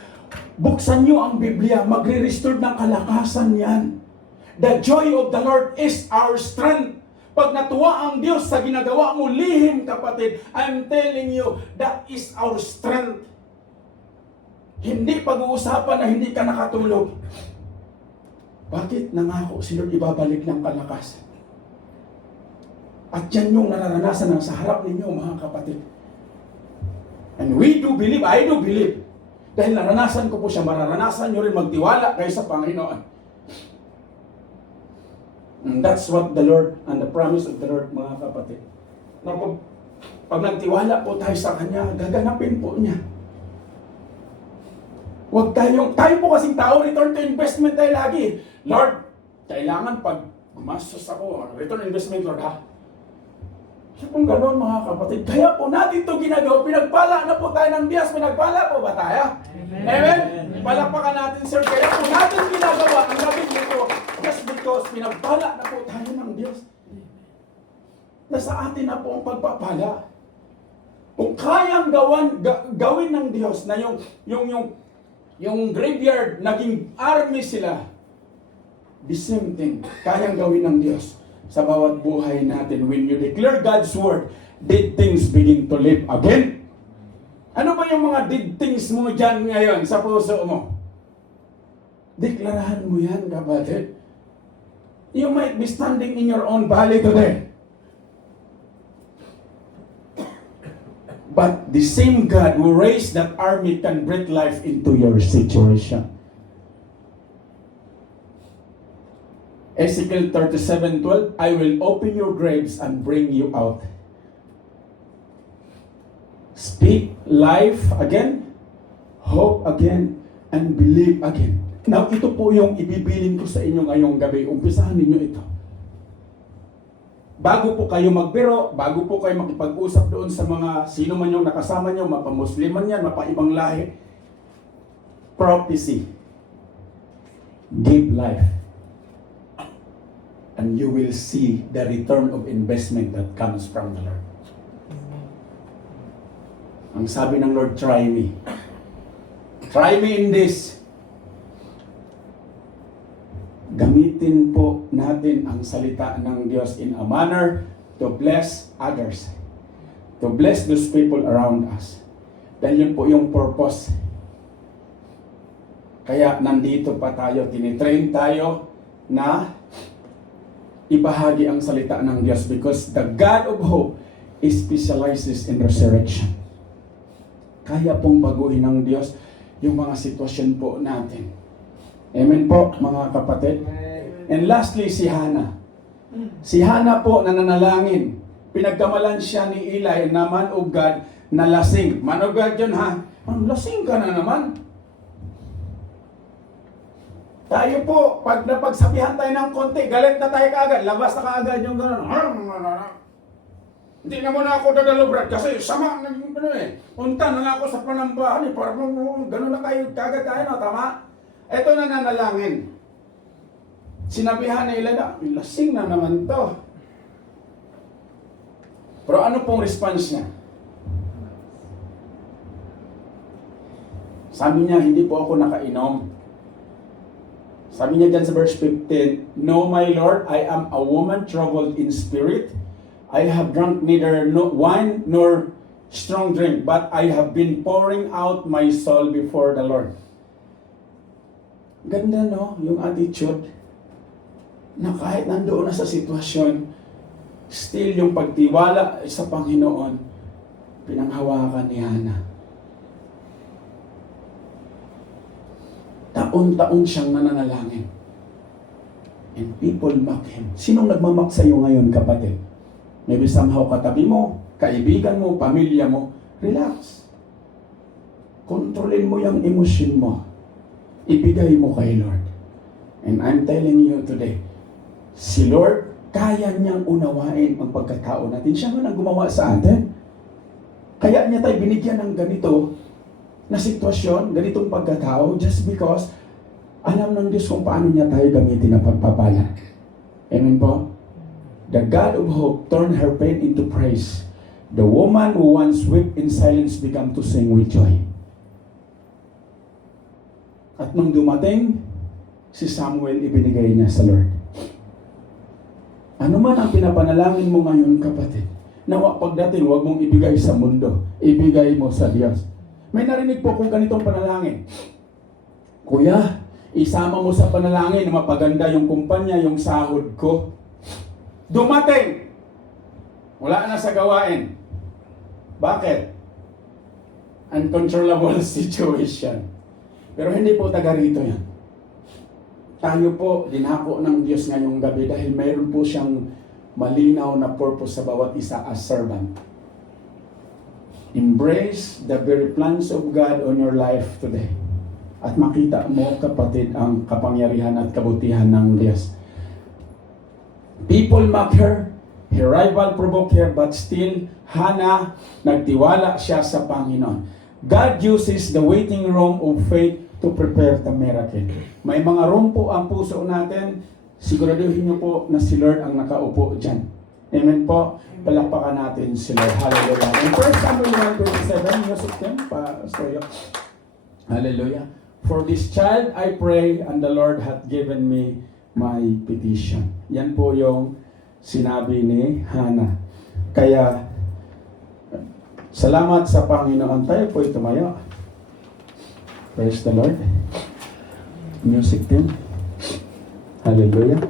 buksan nyo ang Biblia, magre-restore ng kalakasan yan. The joy of the Lord is our strength. Pag natuwa ang Diyos sa ginagawa mo, lihim kapatid, I'm telling you, that is our strength. Hindi pag-uusapan na hindi ka nakatulog. Bakit? Nangako si Lord ibabalik ng kalakasan. At yan yung nararanasan ng sa harap ninyo, mga kapatid. And we do believe, I do believe. Dahil naranasan ko po siya, mararanasan nyo rin magtiwala kayo sa Panginoon. And that's what the Lord and the promise of the Lord, mga kapatid. Na pag nagtiwala po tayo sa Kanya, gaganapin po niya. Huwag tayo po kasing tao, return to investment tayo lagi. Lord, kailangan pag gumastos ako, return investment, Lord, ha? Siya pong gano'n, mga kapatid. Kaya po natin ito ginagawa. Pinagpala na po tayo ng Diyos. Pinagpala po ba tayo? Amen? Palakpakan natin, sir. Kaya po natin ginagawa ang gabing ito just because pinagpala na po tayo ng Diyos. Nasa atin na po ang pagpapala. Kung kayang gawin ng Diyos na yung graveyard, naging army sila, the same thing, kayang gawin ng Diyos sa bawat buhay natin. When you declare God's word, dead things begin to live again. Ano ba yung mga dead things mo dyan ngayon sa puso mo? Deklarahan mo yan, kapatid. You might be standing in your own valley today. But the same God who raised that army can breathe life into your situation. Ezekiel 37:12, I will open your graves and bring you out. Speak life again, hope again, and believe again. Now, ito po yung ibibilin ko sa inyo ngayong gabi. Umpisahan ninyo ito. Bago po kayo magbiro, bago po kayo makipag-usap doon sa mga sino man yung nakasama nyo, mapamusliman yan, mapaibang lahi. Prophecy. Give life. And you will see the return of investment that comes from the Lord. Ang sabi ng Lord, try me. Try me in this. Gamitin po natin ang salita ng Diyos in a manner to bless others. To bless those people around us. Dahil yun po yung purpose. Kaya nandito pa tayo, tinitrain tayo na ibahagi ang salita ng Diyos because the God of hope specializes in resurrection. Kaya pong baguhin ng Diyos yung mga sitwasyon po natin. Amen po, mga kapatid. And lastly, si Hannah. Si Hannah po nananalangin. Pinagkamalan siya ni Eli na man of God na lasing. Man of God yun, ha? Lasing ka na naman. Tayo po, pag napagsabihan tayo ng konti, galit na tayo kaagad, labas na kaagad yung gano'n. Hindi na muna ako dadalo, Brad, kasi sama na yung punta na nga ako sa panambahan, parang gano'n na kayo, kaagad tayo, no? Tama? Ito na nanalangin. Sinabihan nila na, lasing na naman to. Pero ano pong response niya? Sabi niya, hindi po ako nakainom. Sabi niya dyan sa verse 15, no, my Lord, I am a woman troubled in spirit. I have drunk neither wine nor strong drink, but I have been pouring out my soul before the Lord. Ganda, no? Yung attitude na kahit nandoon na sa sitwasyon, Still, yung pagtiwala sa Panginoon, pinanghawakan ni Hannah. Taon-taon siyang nananalangin. And people mock him. Sinong nagmamak sa'yo ngayon, kapatid? Maybe somehow katabi mo, kaibigan mo, pamilya mo. Relax. Kontrolin mo yung emosyon mo. Ibigay mo kay Lord. And I'm telling you today, si Lord, kaya niyang unawain ang pagkatao natin. Siya nga nang gumawa sa atin. Kaya niya tayo binigyan ng ganito na sitwasyon, ganitong pagkatao, just because alam ng Diyos kung paano niya tayo gamitin na pagpapala. Amen po? The God of hope turned her pain into praise. The woman who once wept in silence began to sing with joy. At nung dumating, si Samuel ibinigay niya sa Lord. Ano man ang pinapanalangin mo ngayon, kapatid, nawa pagdating, huwag mong ibigay sa mundo. Ibigay mo sa Diyos. May narinig po kung ganitong panalangin. Kuya, isama mo sa panalangin na mapaganda yung kumpanya, yung sahod ko. Dumating! Wala na sa gawain. Bakit? Uncontrollable situation. Pero hindi po taga rito yan. Tayo po, dinako ng Diyos ngayong gabi dahil mayroon po siyang malinaw na purpose sa bawat isa as servant. Embrace the very plans of God on your life today. At makita mo, kapatid, ang kapangyarihan at kabutihan ng Diyos. People mock her, her rival provoke her, but still, Hannah, nagtiwala siya sa Panginoon. God uses the waiting room of faith to prepare the miracle. May mga room po ang puso natin, siguraduhin niyo po na si Lord ang nakaupo dyan. Amen po. Palakpakan natin si Lord. Hallelujah. In 1 Samuel 1:27, music team, Pastor. Hallelujah. For this child I pray, and the Lord hath given me my petition. Yan po yung sinabi ni Hannah. Kaya, salamat sa Panginoon. Tayo po tumayo. Praise the Lord. Music team. Hallelujah.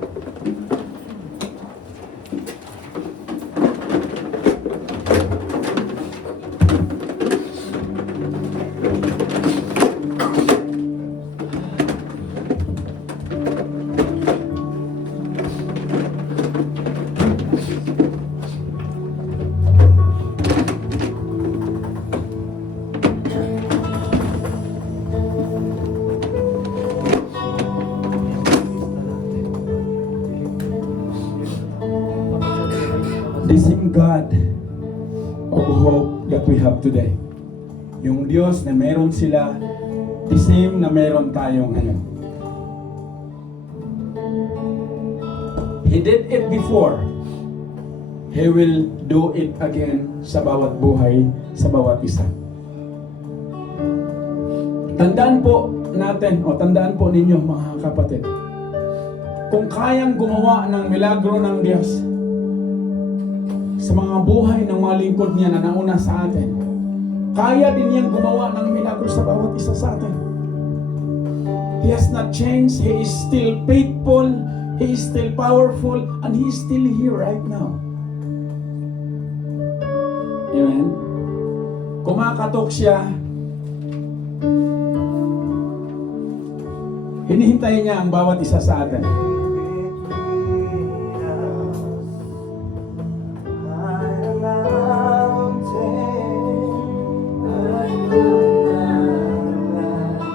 The same God of hope that we have today. Yung Diyos na meron sila, the same na meron tayo ngayon. He did it before. He will do it again sa bawat buhay, sa bawat isa. Tandaan po natin, o tandaan po ninyo mga kapatid, kung kayang gumawa ng milagro ng Diyos sa mga buhay ng mga lingkod niya na nauna sa atin, kaya din niyang gumawa ng milagro sa bawat isa sa atin. He has not changed. He is still faithful. He is still powerful. And He is still here right now. Amen? Kumakatok siya. Hinihintay niya ang bawat isa sa atin.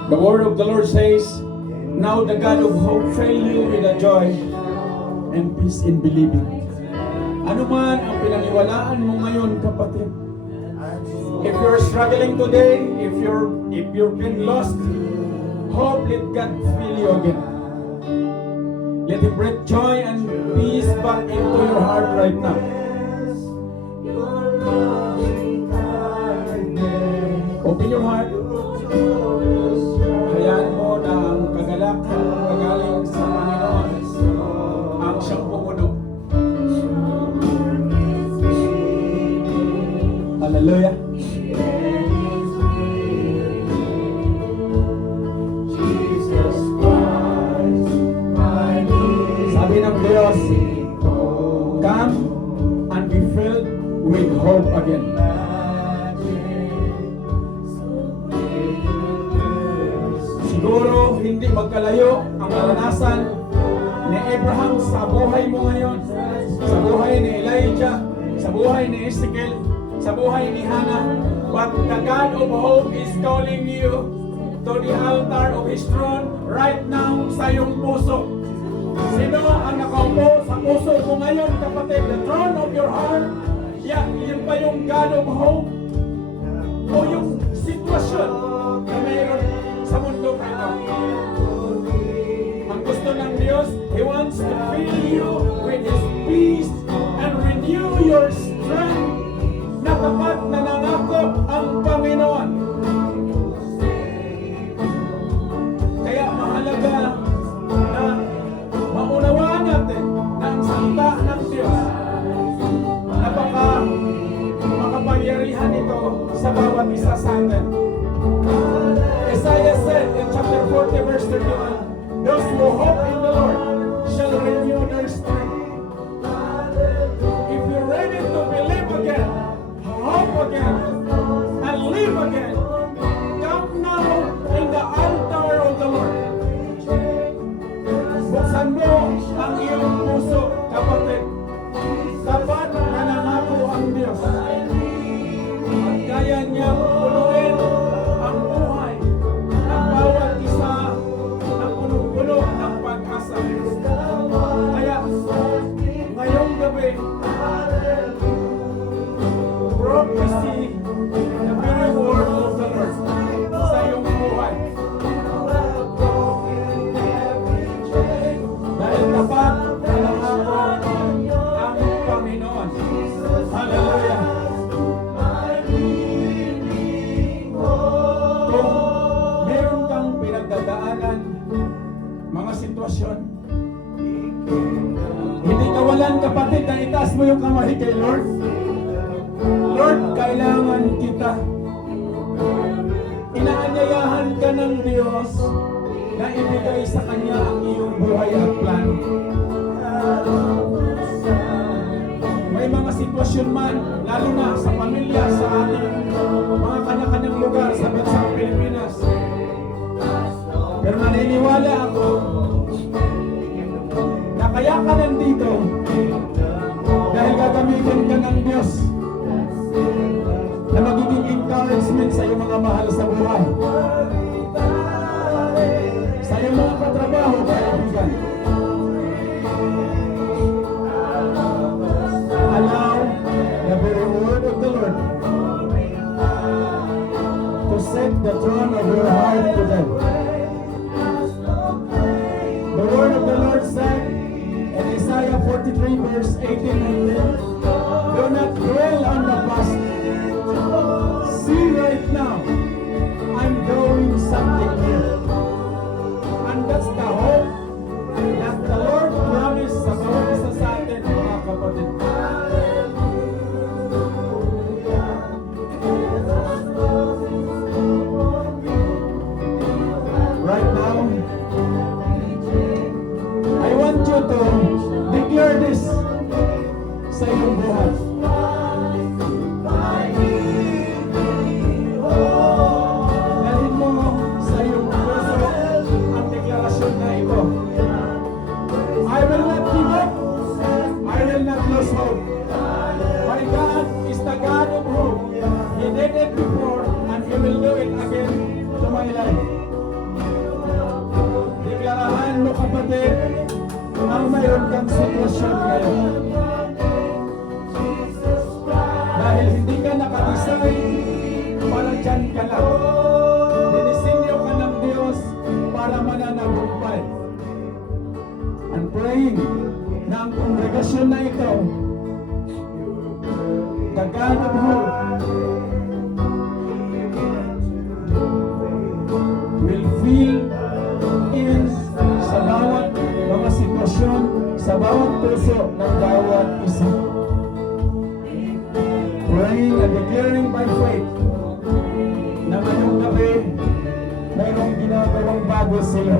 The word of the Lord says, now the God of hope fill you with a joy and peace in believing. Ano man ang pinaniwalaan mo ngayon, kapatid, if you're struggling today, if you've been lost, hope, let God fill you again. Let Him bring joy and peace back into your heart right now. Open your heart. Hayaan mo na ang kagalakan magaling sa Panginoon ang siyang pumuno. Hallelujah. Sabi ng Diyos, come with hope again. Siguro hindi magkalayo ang naranasan ni Abraham sa buhay mo ngayon, sa buhay ni Elijah, sa buhay ni Ezekiel, sa buhay ni Hannah. But the God of hope is calling you to the altar of His throne right now sa iyong puso. Sino ang nakaupo sa puso mo ngayon, kapatid? The throne of your heart. Yeah, yun pa yung God of hope. O yung sitwasyon na mayroon sa mundo kayo. Ang gusto ng Diyos, He wants to fill you with His peace and renew your strength na tapat na nangako ang Panginoon. Kaya mahalaga na maunawaan natin na ang salita ng Diyos na baka makapangyarihan ito sa bawat isa sa atin. Isaiah said in chapter 40 verse 31, those who hope in the Lord shall renew their strength. If you're ready to believe again, hope again, and live again, come now in the altar of the Lord. Buksan mo ang iyong puso, kapatid. Dapat na nangako ang Diyos. At kaya niyang punuin ang buhay ng bawat isa na puno-puno ng pag-asa. Kaya ngayong gabi, prophecy, the very word of the Lord sa iyong buhay. Dahil tapat na nangako ang Panginoon. Hallelujah. Kung meron kang pinagdadaanan, mga sitwasyon, hindi kawalan, kapatid, na itaas mo yung kamay kay Lord. Lord, kailangan kita. Inaanyayahan ka ng Diyos na ibigay sa Kanya ang iyong buhay at plano. May mga sitwasyon man, lalo na sa pamilya, sa ating mga kanya-kanyang lugar sa bansang Pilipinas. Pero naniniwala ako na kaya ka nandito dahil gagamitin ka ng Diyos na magiging encouragement sa iyong mga mahal sa buhay, sa iyong mga katrabaho, kaibigan. Allow the very word of the Lord to set the throne of your heart today. The word of the Lord said in Isaiah 43 verse 18 and 10, do not dwell on the past. See right now, I'm doing something new. And that's the hope that the Lord promised sa bawat isa sa atin, mga kapatid. Right now, I want you to declare this sa iyong buhay. Dalhin mo sa iyong puso ang deklarasyon na ito. I will not give up. I will not lose hope. My God is the God of hope. He did it before and He will do it again to my life. Deklarahan mo, kapatid, ang mayroon kang sitwasyon ngayon. Dahil hindi ka nakadesign para dyan ka lang. Dinisinyo ka ng Diyos para mananagumpay. I'm praying na ang kongregasyon na ito, the God of hope, will fill in sa bawat mga sitwasyon, sa bawat puso ng bawat isa. Praying and declaring by faith na ngayong gabi mayroong ginagawang bago sa iyo.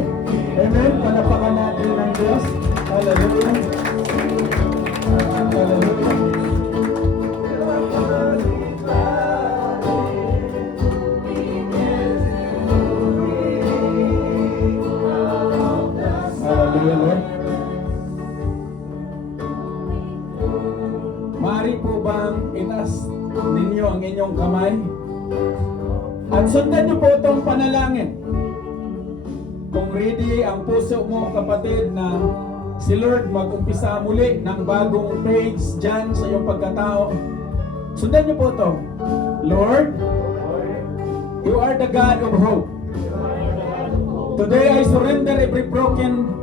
Amen? Palapakan natin ng Diyos. Hallelujah. Hallelujah. itaas ninyo ang inyong kamay. At sundan niyo po itong panalangin. Kung ready ang puso mo, kapatid, na si Lord mag-umpisa muli ng bagong page dyan sa iyong pagkatao, sundan niyo po ito. Lord, you are the God of hope. Today I surrender every broken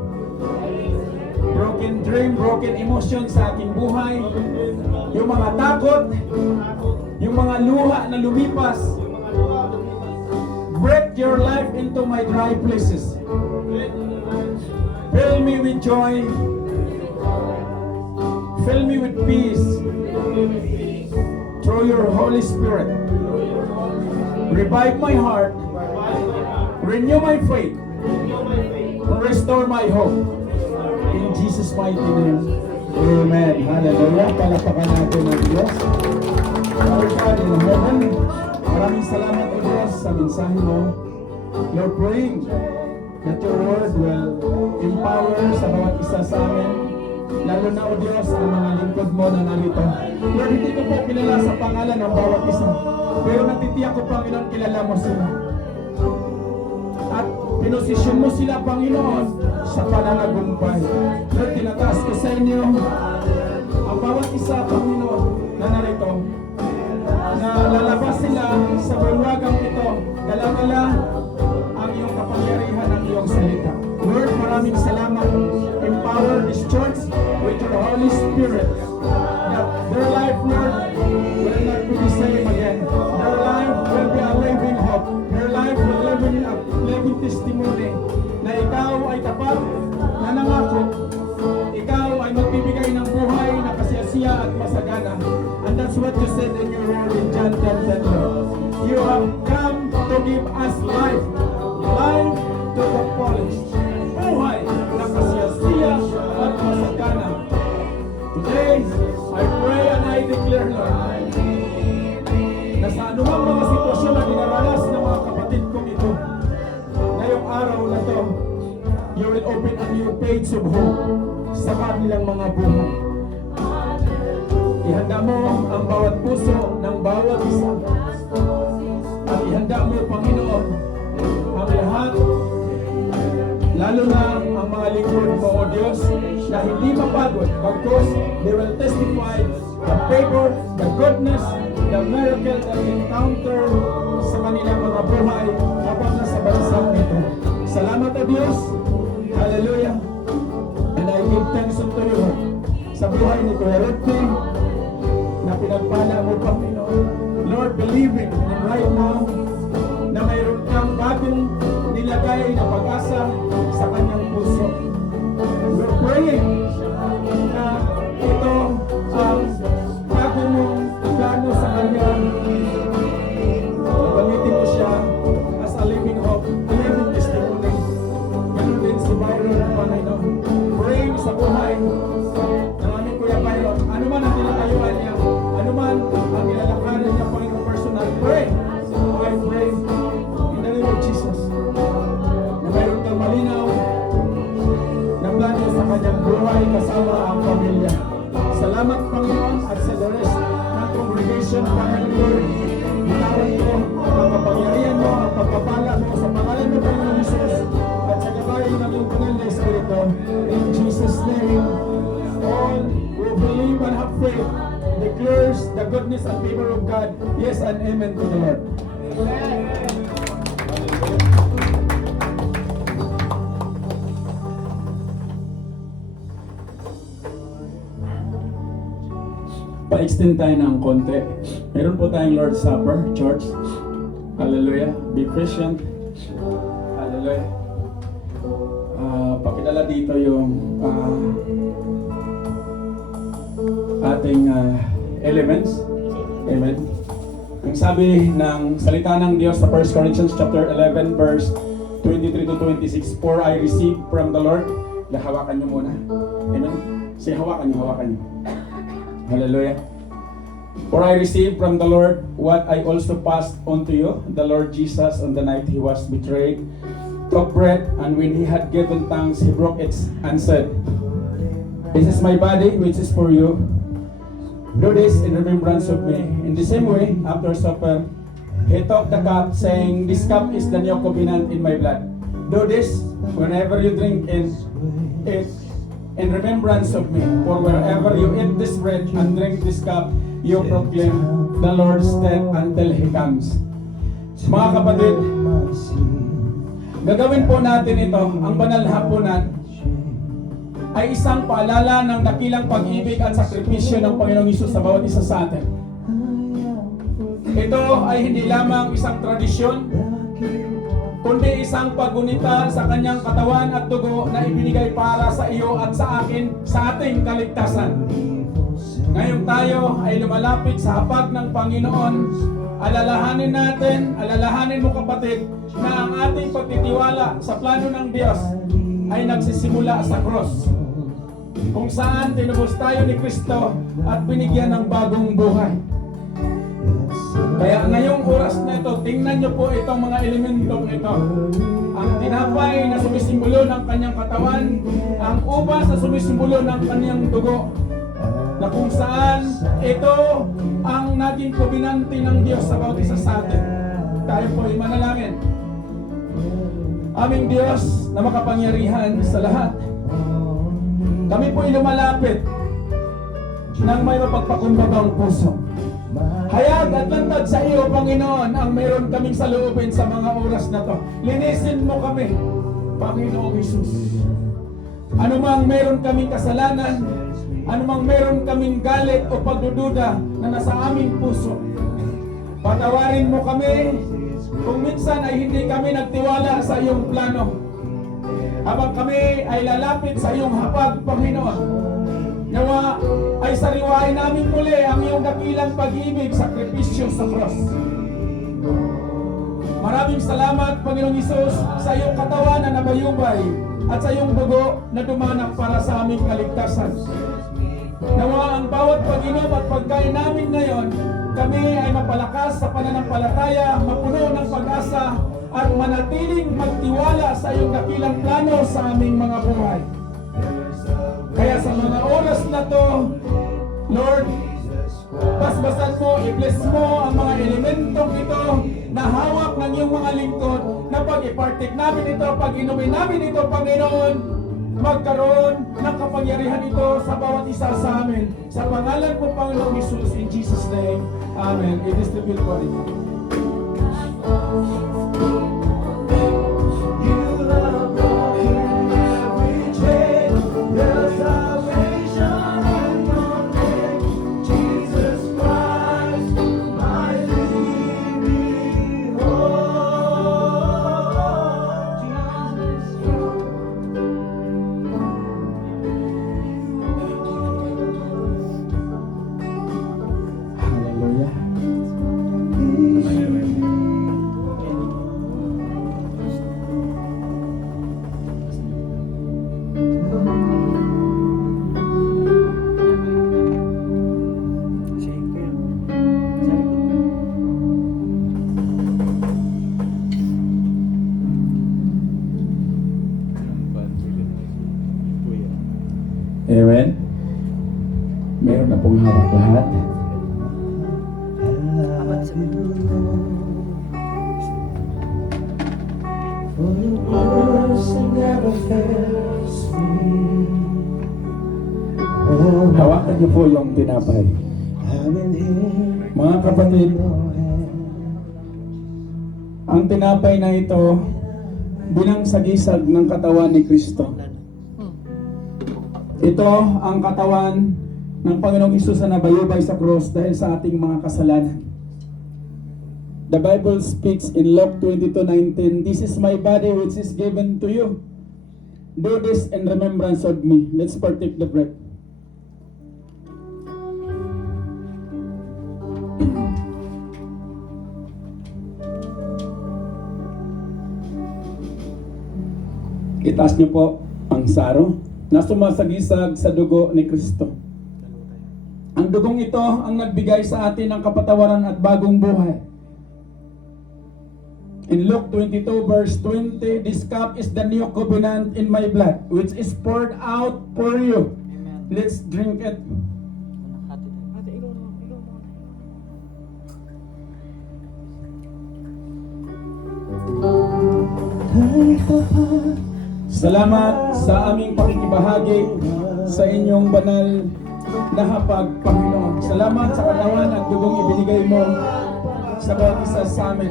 dream, broken emotion sa aking buhay. Yung mga takot, yung mga luha na lumipas. Break your life into my dry places. Fill me with joy. Fill me with peace. Through your Holy Spirit. Revive my heart. Renew my faith. Restore my hope. In Jesus' mighty name. Amen. Hallelujah. Palapakan natin ang Diyos. Our God in heaven, maraming salamat o Diyos sa mensahe mo. Lord, praying that your word will empower sa bawat isa sa amin. Lalo na o Diyos, ang mga lingkod mo na narito. Lord, hindi ko po kilala sa pangalan ng bawat isa. Pero natitiyak ko, Panginoon, kilala mo sila. At pinosisyon mo sila, Panginoon, sa pananagumpay. Lord, tinataas ko sa inyo ang bawat isa, Panginoon, na narito, na lalabas sila sa bulwagang ito, dala-dala ang iyong kapangyarihan ng iyong salita. Lord, maraming salamat. Empower this church with your Holy Spirit, that their life, Lord, will not be the same again. Their life will be a living hope. Their life will live in a living testimony na ikaw ay tapat, na nangako, ikaw ay magbibigay ng buhay na kasiyasiya at masagana. And that's what you said in your word in John 10:10. You have come to give us life, life to the fullest. Buhay na kasiyasiya at masagana. Today, I pray and I declare, Lord, na sa anumang mga sitwasyon na dinaranas ng mga kapatid kong ito, ngayong araw na to, you will open a new page of hope sa kanilang mga buhay. Ihanda mo ang bawat puso ng bawat isa. At ihanda mo, Panginoon, ang lahat, lalo na ang mga lingkod mo, O Diyos, na hindi mapagod, because they will testify the favor, the goodness, the miracle that we encounter sa kanilang mga buhay habang nasa bansang ito. Salamat, O Diyos. Hallelujah. And I give thanks unto you, Lord, sa buhay ni Kuya Rodney, na pinagpala mo, Panginoon. Lord, believing and right now na mayroon kang bagong nilagay na pag-asa sa kanyang puso. We're praying na ito ang bago mong plano sa kanya. Gamitin mo siya as a living hope, a living testimony. Ganun din si Byron, Panginoon. Praying sa buhay ng aming Kuya Byron. Ano man ang tinatayuan niya, ano man ang nilalakaran niya, Panginoon, personal. Pray. I pray in the name of Jesus na mayroon kang malinaw na plano sa kanyang buhay kasama ang pamilya. Salamat, Panginoon, at sa the rest ng congregation, Panginoon, bitawan ko ang kapangyarihan mo, ang pagpapala mo sa pangalan mo, Panginoon Jesus, at sa gabayan ng iyong banal na Espiritu. In Jesus' name, all who believe and have faith declares the goodness and favor of God. Yes and amen to the Lord. Pa-extend tayo ng konti. Meron po tayong Lord's Supper, Church. Hallelujah. Be patient. Hallelujah. Pakilala dito yung ating elements. Amen. Ang sabi ng salita ng Diyos sa 1 Corinthians chapter 11 verse 23 to 26, For I received from the Lord. Hawakan nyo muna. Amen. Say hawakan nyo. Hallelujah. For I received from the Lord what I also passed on to you. The Lord Jesus, on the night he was betrayed, took bread, and when he had given thanks, he broke it and said, This is my body, which is for you. Do this in remembrance of me. In the same way, after supper, he took the cup, saying, This cup is the new covenant in my blood. Do this whenever you drink it in remembrance of me. For wherever you eat this bread and drink this cup, you proclaim the Lord's death until He comes. Mga kapatid, gagawin po natin ito, ang banal na hapunan, ay isang paalala ng dakilang pag-ibig at sakripisyo ng Panginoong Hesus sa bawat isa sa atin. Ito ay hindi lamang isang tradisyon, kundi isang paggunita sa kanyang katawan at dugo na ibinigay para sa iyo at sa akin sa ating kaligtasan. Ngayon tayo ay lumalapit sa hapag ng Panginoon. Alalahanin mo kapatid, na ang ating pagtitiwala sa plano ng Diyos ay nagsisimula sa cross, kung saan tinubos tayo ni Kristo at binigyan ng bagong buhay. Kaya ngayong oras na ito, tingnan niyo po itong mga elementong ito. Ang tinapay na sumisimbolo ng kanyang katawan, ang ubas na sumisimbolo ng kanyang dugo, na kung saan ito ang naging kombinante ng Diyos sa bawat isa sa atin. Tayo po ay manalangin. Aming Diyos na makapangyarihan sa lahat, kami po ay lumalapit ng may mapagpakumbagang puso. Hayag at lantad sa iyo, Panginoon, ang meron kaming saloobin sa mga oras na to. Linisin mo kami, Panginoong Hesus. Anumang meron kaming kasalanan, anumang meron kaming galit o pagdududa na nasa aming puso, patawarin mo kami kung minsan ay hindi kami nagtiwala sa iyong plano. Habang kami ay lalapit sa iyong hapag, Panginoon, nawa ay sariwain namin muli ang iyong dakilang pag-ibig, sakripisyo sa cross. Maraming salamat, Panginoong Hesus, sa iyong katawan na nabayubay at sa iyong dugo na dumanak para sa aming kaligtasan. Nawa ang bawat pag-inom at pagkain namin ngayon, kami ay mapalakas sa pananampalataya, mapuno ng pag-asa, at manatiling magtiwala sa iyong dakilang plano sa aming mga buhay. Kaya sa mga oras na to, Lord, basbasan mo, i-bless mo ang mga elementong ito na hawak ng iyong mga lingkod, na pag i-partake namin ito, pag inumin namin ito, Panginoon, magkaroon ng kapangyarihan ito sa bawat isa sa amin. Sa pangalan mo, Panginoong Hesus, in Jesus' name, Amen. It is the will for it. Amen. Meron na pong hawak lahat. Hawakan niyo po yung tinapay. Mga kapatid, ang tinapay na ito bilang sagisag ng katawan ni Kristo. Ito ang katawan ng Panginoong Hesus na nabayubay sa cross dahil sa ating mga kasalanan. The Bible speaks in Luke 22:19, This is my body which is given to you. Do this in remembrance of me. Let's partake the bread. Itaas niyo po ang saro na sumasagisag sa dugo ni Kristo. Ang dugong ito ang nagbigay sa atin ng kapatawaran at bagong buhay. In Luke 22 verse 20, This cup is the new covenant in my blood, which is poured out for you. Let's drink it. Salamat sa aming pakikibahagi sa inyong banal na hapag, Panginoon. Salamat sa katawan at dugong ibinigay mo sa bawat isa sa amin.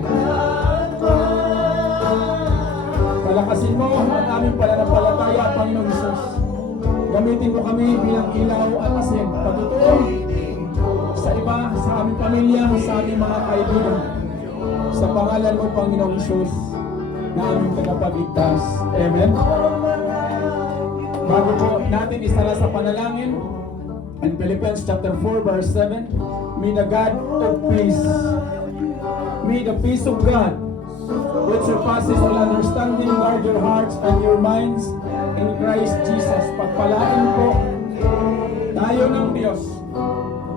Palakasin mo ang aming pananampalataya, Panginoon Jesus. Gamitin mo kami bilang ilaw at asin. Pagtutulong sa iba, sa aming pamilya, sa aming mga kaibigan. Sa pangalan mo, Panginoong Jesus, na aming tagapagligtas. Amen. Bago po natin isara sa panalangin, in Philippians chapter 4 verse 7, may the God of peace, may the peace of God, which surpasses all understanding, guard your hearts and your minds in Christ Jesus. Pagpalain po tayo ng Diyos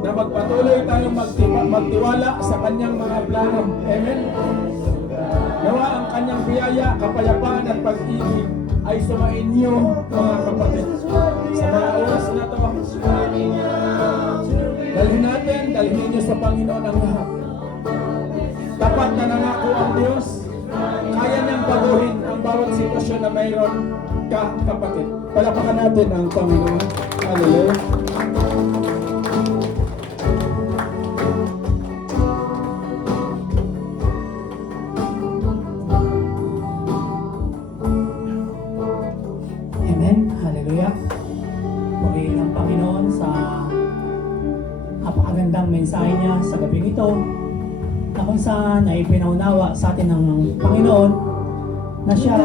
na magpatuloy tayong magtiwala sa Kanyang mga plano. Amen. Nawa ang Kanyang biyaya, kapayapaan at pag-ibig ay sumainyo, mga kapatid. Sa mga oras na ito, dalhin ninyo sa Panginoon ang lahat. Tapat na nangako ang Diyos, kaya niyang baguhin ang bawat sitwasyon na mayroon ka, kapatid. Palapakan natin ang Panginoon. Hallelujah. Amen. Hallelujah. Purihin ang Panginoon sa napakagandang mensahe niya sa gabing ito, na kung saan ay pinaunawa sa atin ng Panginoon na siya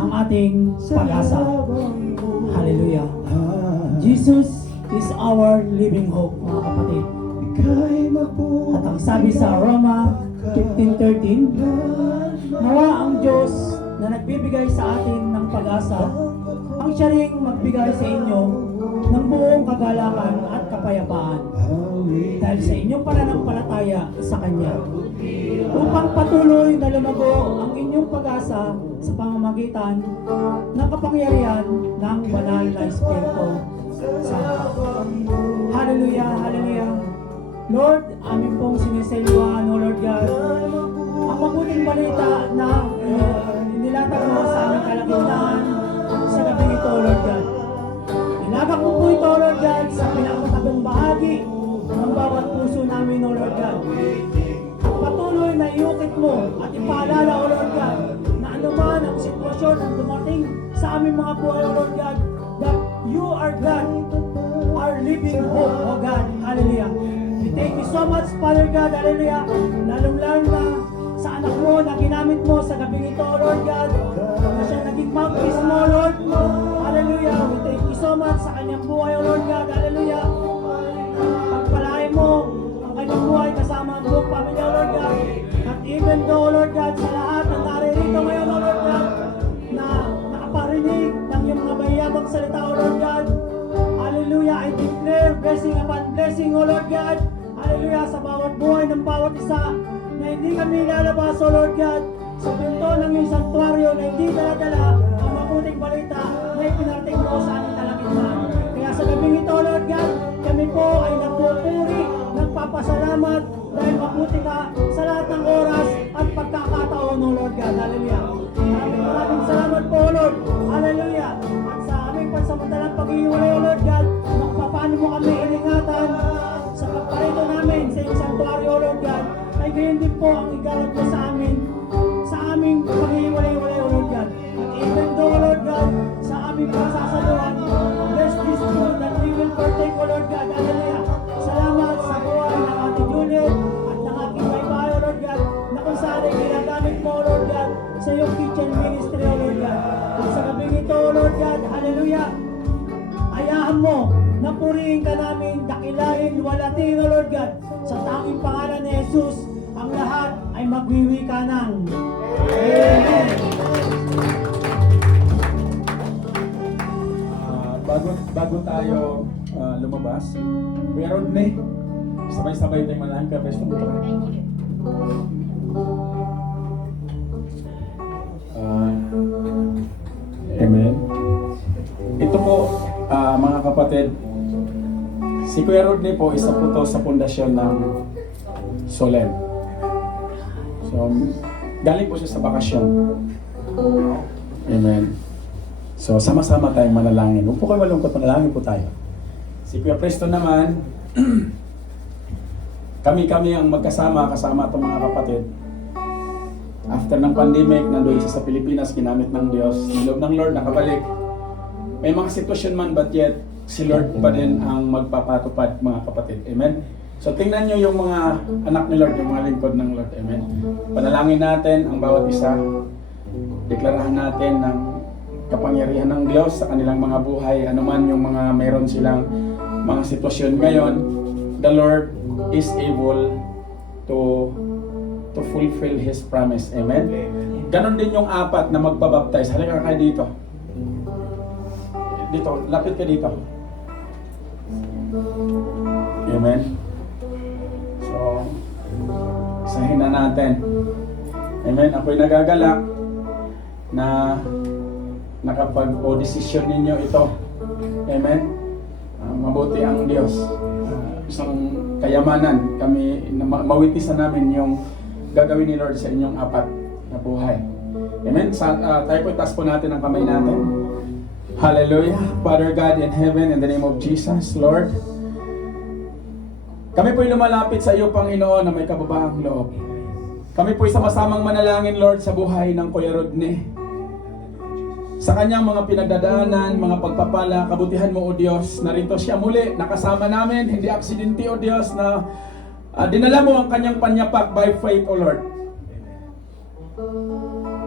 ang ating pag-asa. Hallelujah. Jesus is our living hope, mga kapatid. At ang sabi sa Roma 15:13, nawa ang Diyos na nagbibigay sa atin ng pag-asa ang siya ring magbigay sa inyo ng buong kagalakan at kapayapaan dahil sa inyong pananampalataya sa Kanya, upang patuloy na lumago ang inyong pag-asa sa pamamagitan ng kapangyarihan ng banal na Espiritu Santo. Hallelujah, hallelujah. Lord, amin pong sinisayuan, O Lord God, ang mabuting balita na nilatag mo sa aming kalagitnaan sa gabi ito, Lord God. Ilagak mo po ito, Lord God, sa pinakamatagong bahagi ng bawat puso namin, O Lord God. At patuloy na iukit mo at ipaalala, O Lord God, na anuman ang sitwasyon ang dumating sa aming mga buhay, O Lord God, that you are God, our living hope, O God. Hallelujah. We thank you so much, Father God, hallelujah, lalong-lalo na sa anak mo na ginamit mo sa gabing ito, Lord God, na siya naging mouthpiece mo, Lord. Hallelujah. We thank you so much sa kanyang buhay, O Lord God. Hallelujah. Pagpalain mo ang kanyang buhay kasama ang buong pamilya, O Lord God. At even though, O Lord God, sa lahat ng naririto ngayon, O Lord God, na nakaparinig ng iyong mga mayabang salita, O Lord God. Hallelujah. I declare blessing upon blessing, O Lord God. Hallelujah. Sa bawat buhay ng bawat isa na hindi kami lalabas, O Lord God, sa pinto ng iyong sanktuaryo na hindi daladala ang mabuting balita na ipinarating mo sa aming kalagitnaan. Kaya sa gabing ito, Lord God, kami po ay nagpupuri, nagpapasalamat dahil mabuti ka sa lahat ng oras at pagkakataon, O Lord God. Hallelujah. Maraming salamat po, O Lord. Hallelujah. At sa aming pansamantalang pag-iwalay, O Lord God, kung paano mo kami iningatan sa pagparito namin sa iyong sanktuaryo, O Lord God, ay gayon din po ang igalap mo sa amin, sa aming pag-iwalay-walay, O Lord God. At even though, O Lord God, sa aming pagsasaluhan, bless this food that we will partake, O Lord God. Hallelujah. Salamat sa buhay ng Ate Juliet at ng aking baybay, O Lord God, na kung saan ay ginagamit mo, O Lord God, sa iyong kitchen ministry, O Lord God. At sa gabing ito, O Lord God, hallelujah, ayahan mo na purihin ka namin, dakilain, walatin, O Lord God, sa tanging pangalan ni Jesus, ang lahat ay magwiwi ka ng Amen. Bago tayo lumabas, Kuya Rodney, sabay-sabay tayong manahang ka, best of luck. Amen. Ito po, mga kapatid, si Kuya Rodney po, isa po to sa pundasyon ng Solen. So, galing po siya sa bakasyon. Amen. So, sama-sama tayong manalangin. Huwag po kayo malungkot, manalangin po tayo. Si Kuya Presto naman, kami ang magkasama, kasama itong mga kapatid. After ng pandemic, nandun siya sa Pilipinas, ginamit ng Diyos. Niloob ng Lord, nakabalik. May mga sitwasyon man, but yet, si Lord pa din ang magpapatupad, mga kapatid. Amen? So, tingnan nyo yung mga anak ni Lord, yung mga lingkod ng Lord. Amen? Panalangin natin ang bawat isa. Deklarahan natin ng kapangyarihan ng Diyos sa kanilang mga buhay. Ano man yung mga meron silang mga sitwasyon ngayon, the Lord is able to fulfill His promise. Amen? Ganon din yung apat na magpabaptize. Halika kayo dito. Dito, lapit ka dito. Amen? So, isahin na natin. Amen? Ako'y nagagalak na nakapag-o-desisyon ninyo ito. Amen? Mabuti ang Diyos. Isang kayamanan kami, mawitisan namin yung gagawin ni Lord sa inyong apat na buhay. Amen? Tayo po, taas po natin ang kamay natin. Hallelujah. Father God in heaven, in the name of Jesus, Lord, kami po'y lumalapit sa iyo, Panginoon, na may kababaang loob. Kami po'y sama-samang manalangin, Lord, sa buhay ng Kuya Rodney. Sa kanyang mga pinagdadaanan, mga pagpapala, kabutihan mo, O Diyos, narito siya muli, nakasama namin, hindi aksidente, O Diyos, na dinala mo ang kanyang panyapak by faith, O Lord.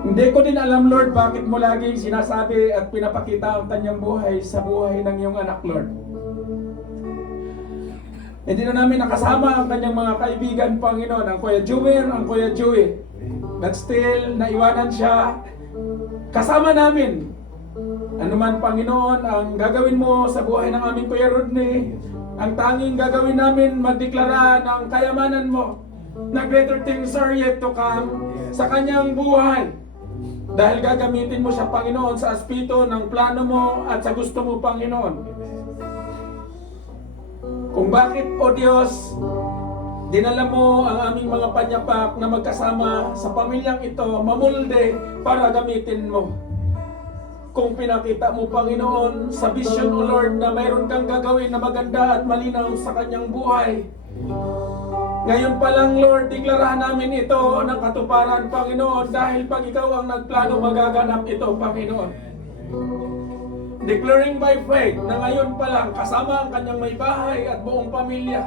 Hindi ko din alam, Lord, bakit mo laging sinasabi at pinapakita ang kanyang buhay sa buhay ng iyong anak, Lord. Hindi na namin nakasama ang kanyang mga kaibigan, Panginoon, ang Kuya Jewel, ang Kuya Joey. But still, naiwanan siya. Kasama namin. Ano man, Panginoon, ang gagawin mo sa buhay ng aming Kuya Rodney, ang tanging gagawin namin, magdeklara ng kayamanan mo na greater things are yet to come sa kanyang buhay. Dahil gagamitin mo siya, Panginoon, sa aspeto ng plano mo at sa gusto mo, Panginoon. Kung bakit, O Diyos, dinala mo ang aming mga panyapak na magkasama sa pamilyang ito, mamulde para gamitin mo. Kung pinakita mo, Panginoon, sa vision, O Lord, na mayroon kang gagawin na maganda at malinaw sa kanyang buhay. Ngayon pa lang, Lord, deklarahan namin ito ng katuparan, Panginoon, dahil pag ikaw ang nagplano, magaganap ito, Panginoon. Declaring by faith na ngayon pa lang, kasama ang kanyang may bahay at buong pamilya,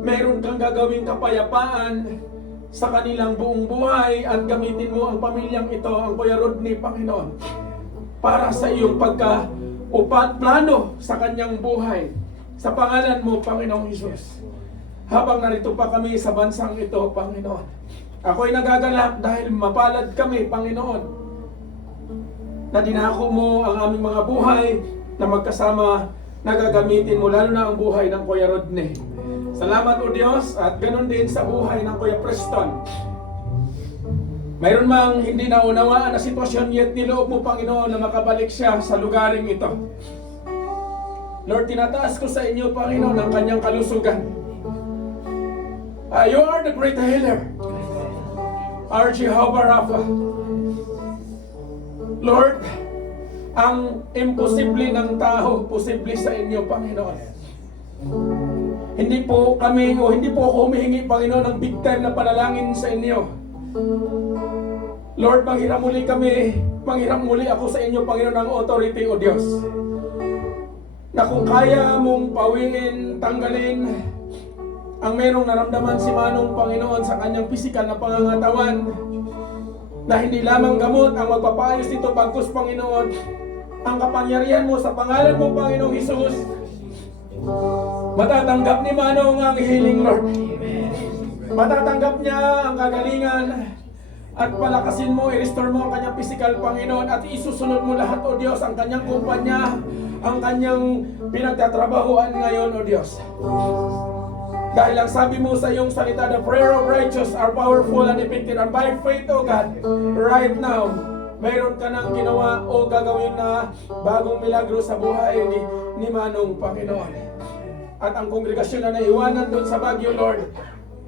meron kang gagawing kapayapaan sa kanilang buong buhay at gamitin mo ang pamilyang ito, ang Kuya Rodney, Panginoon, para sa iyong plano sa kanyang buhay. Sa pangalan mo, Panginoong Hesus. Habang narito pa kami sa bansang ito, Panginoon, ako'y nagagalak dahil mapalad kami, Panginoon, na dinako mo ang aming mga buhay na magkasama na gagamitin mo, lalo na ang buhay ng Kuya Rodney. Salamat, O Diyos, at ganun din sa buhay ng Kuya Preston. Mayroon mang hindi naunawaan na sitwasyon, yet niloob mo, Panginoon, na makabalik siya sa lugaring ito. Lord, tinataas ko sa inyo, Panginoon, ang kanyang kalusugan. You are the great healer, our Jehovah Rapha. Lord, ang imposible ng tao, posible sa inyo, Panginoon. Hindi po ako humihingi, Panginoon, ng big time na panalangin sa inyo. Lord, manghiram muli ako sa inyo, Panginoon, ng authority, O Diyos. Na kung kaya mong pawingin, tanggalin ang merong naramdaman si Manong, Panginoon, sa kanyang pisikal na pangangatawan, na hindi lamang gamot ang magpapaayos nito, bagkus, Panginoon, ang kapangyarihan mo sa pangalan mo, Panginoong Hesus. Matatanggap ni Manong ang healing, Lord. Matatanggap niya ang kagalingan at palakasin mo, i-restore mo ang kanyang physical, Panginoon, at isusunod mo lahat, O Diyos, ang kanyang kumpanya, ang kanyang pinagtatrabahuan ngayon, O Diyos. Dahil ang sabi mo sa iyong salita, the prayer of righteous are powerful and effective, and by faith, O God, right now, mayroon ka nang ginawa o gagawin na bagong milagro sa buhay ni Manong, Panginoon. At ang kongregasyon na naiwanan doon sa Baguio, Lord,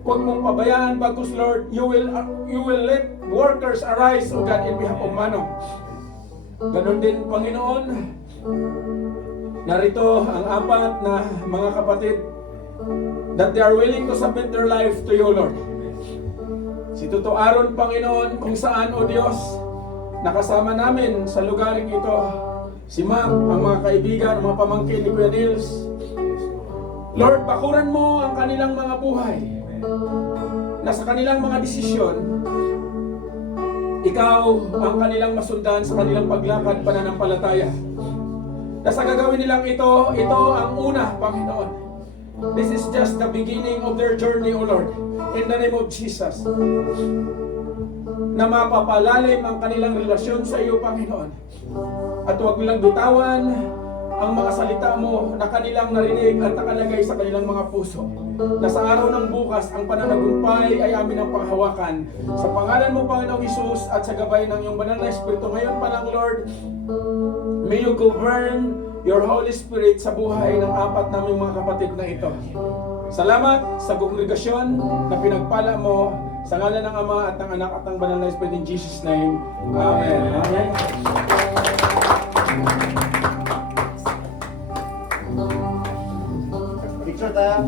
Huwag mong pabayaan, bagkus Lord, you will let workers arise, O God, in behalf of Manong. Ganon din, Panginoon, narito ang apat na mga kapatid that they are willing to submit their life to you, Lord. Si Tuto Aaron, Panginoon, kung saan, O Diyos, nakasama namin sa lugaring ito. Si Mac, ang mga kaibigan, ang mga pamangkin ni Kuya Nils. Lord, bakuran mo ang kanilang mga buhay. Na sa kanilang mga desisyon, ikaw ang kanilang masundan sa kanilang paglakad pananampalataya. Na sa gagawin nilang ito ang una, Panginoon. This is just the beginning of their journey, O Lord. In the name of Jesus. Na mapapalalim ang kanilang relasyon sa iyo, Panginoon. At huwag nilang bitawan ang mga salita mo na kanilang narinig at nakalagay sa kanilang mga puso. Na sa araw ng bukas, ang pananagumpay ay amin ang panghawakan. Sa pangalan mo, Panginoong Hesus, at sa gabay ng iyong banal na Espiritu, ngayon pa lang, Lord, may you govern your Holy Spirit sa buhay ng apat naming mga kapatid na ito. Salamat sa kongregasyon na pinagpala mo sa ngalan ng Ama at ng Anak at ng banal na Espiritu, in Jesus' name. Amen. Amen. Picture tayo.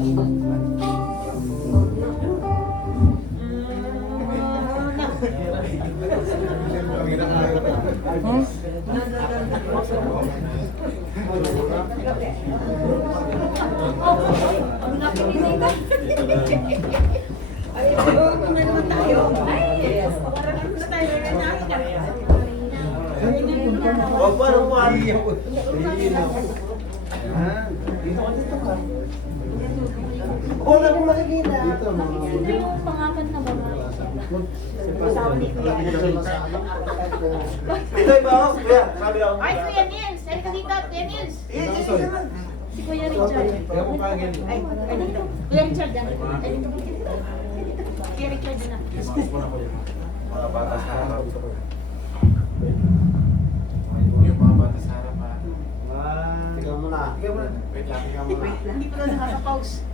Huwag pa, huwag pa. Huwag ako makikita. Ito yung pangapat na babae. Ito iba ako, kuya. Sabi ako. Ay, Kuya Nils! Ay, dito, Kuya Nils! Si Kuya Richard. Ay, dito. Kuya Richard, yan. Ay, dito. Kuya Richard, yan. Mga bata sa harap. Yung mga bata sa harap ha. Ikaw muna. Wait lang, ikaw muna. Hindi ko na nakaka-pause.